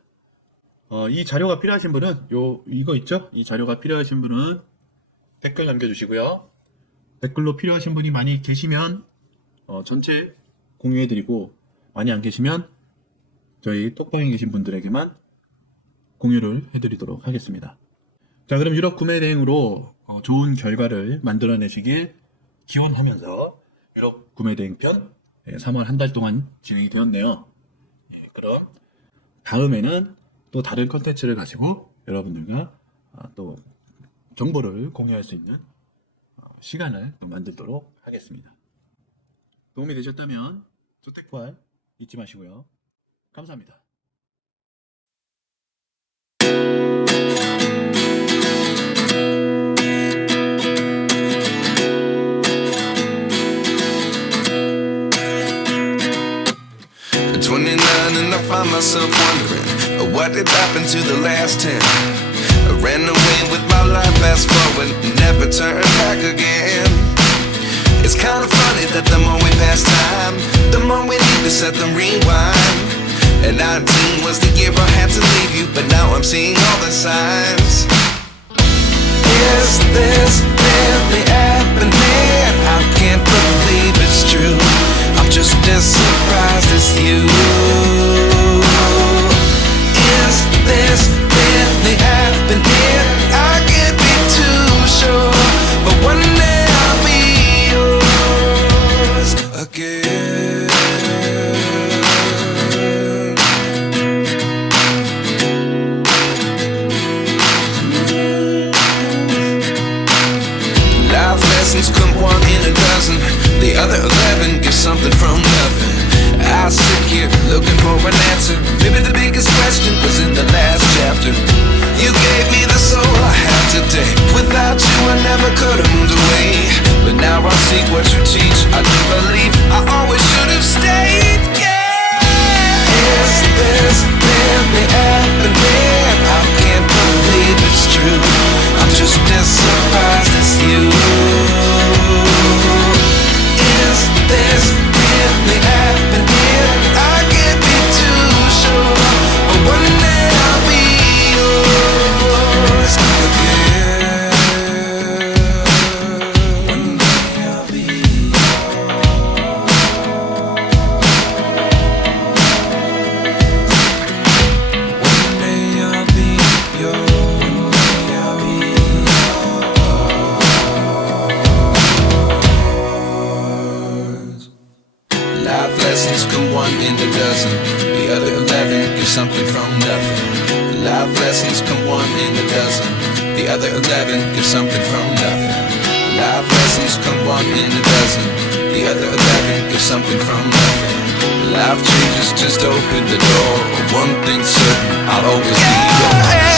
이 자료가 필요하신 분은 이거 있죠? 이 자료가 필요하신 분은 댓글 남겨주시고요. 댓글로 필요하신 분이 많이 계시면 전체 공유해 드리고 많이 안 계시면 저희 톡방에 계신 분들에게만 공유를 해드리도록 하겠습니다. 자, 그럼 유럽 구매 대행으로 좋은 결과를 만들어내시길 기원하면서 유럽 구매 대행 편 3월 한 달 동안 진행이 되었네요. 그럼 다음에는 또 다른 컨텐츠를 가지고 여러분들과 또 정보를 공유할 수 있는 시간을 만들도록 하겠습니다. 도움이 되셨다면 조택활 잊지 마시고요. 감사합니다. At 29 and I find myself wondering what did happen to the last 10. I ran away with my life, fast forward, never turn back again. It's kind of funny that the more we pass time, the more we need to set the rewind. And 19 was the year I had to leave you, but now I'm seeing all the signs. Is this really happening? Life lessons come one in a dozen. The other 11 give something from nothing. I sit here looking for an answer. Maybe the biggest question was in the last chapter. You gave me the soul I have today. Without you I never could have moved away. But now I see what you teach. I do believe I always should have stayed. Yeah. Is this really happening? I can't believe it's true. I'm just as surprised as you. Is this really happening? I can't be too sure. But one day I'll be yours again. One day I'll be One day I'll be yours. I'll be yours. Life lessons come one in a dozen. The other 11 give something from nothing. Life lessons come one in a dozen. The other 11 give something from nothing. Life lessons come one in a dozen. The other 11 give something from nothing. Life changes just open the door. One thing's certain, I'll always be yours.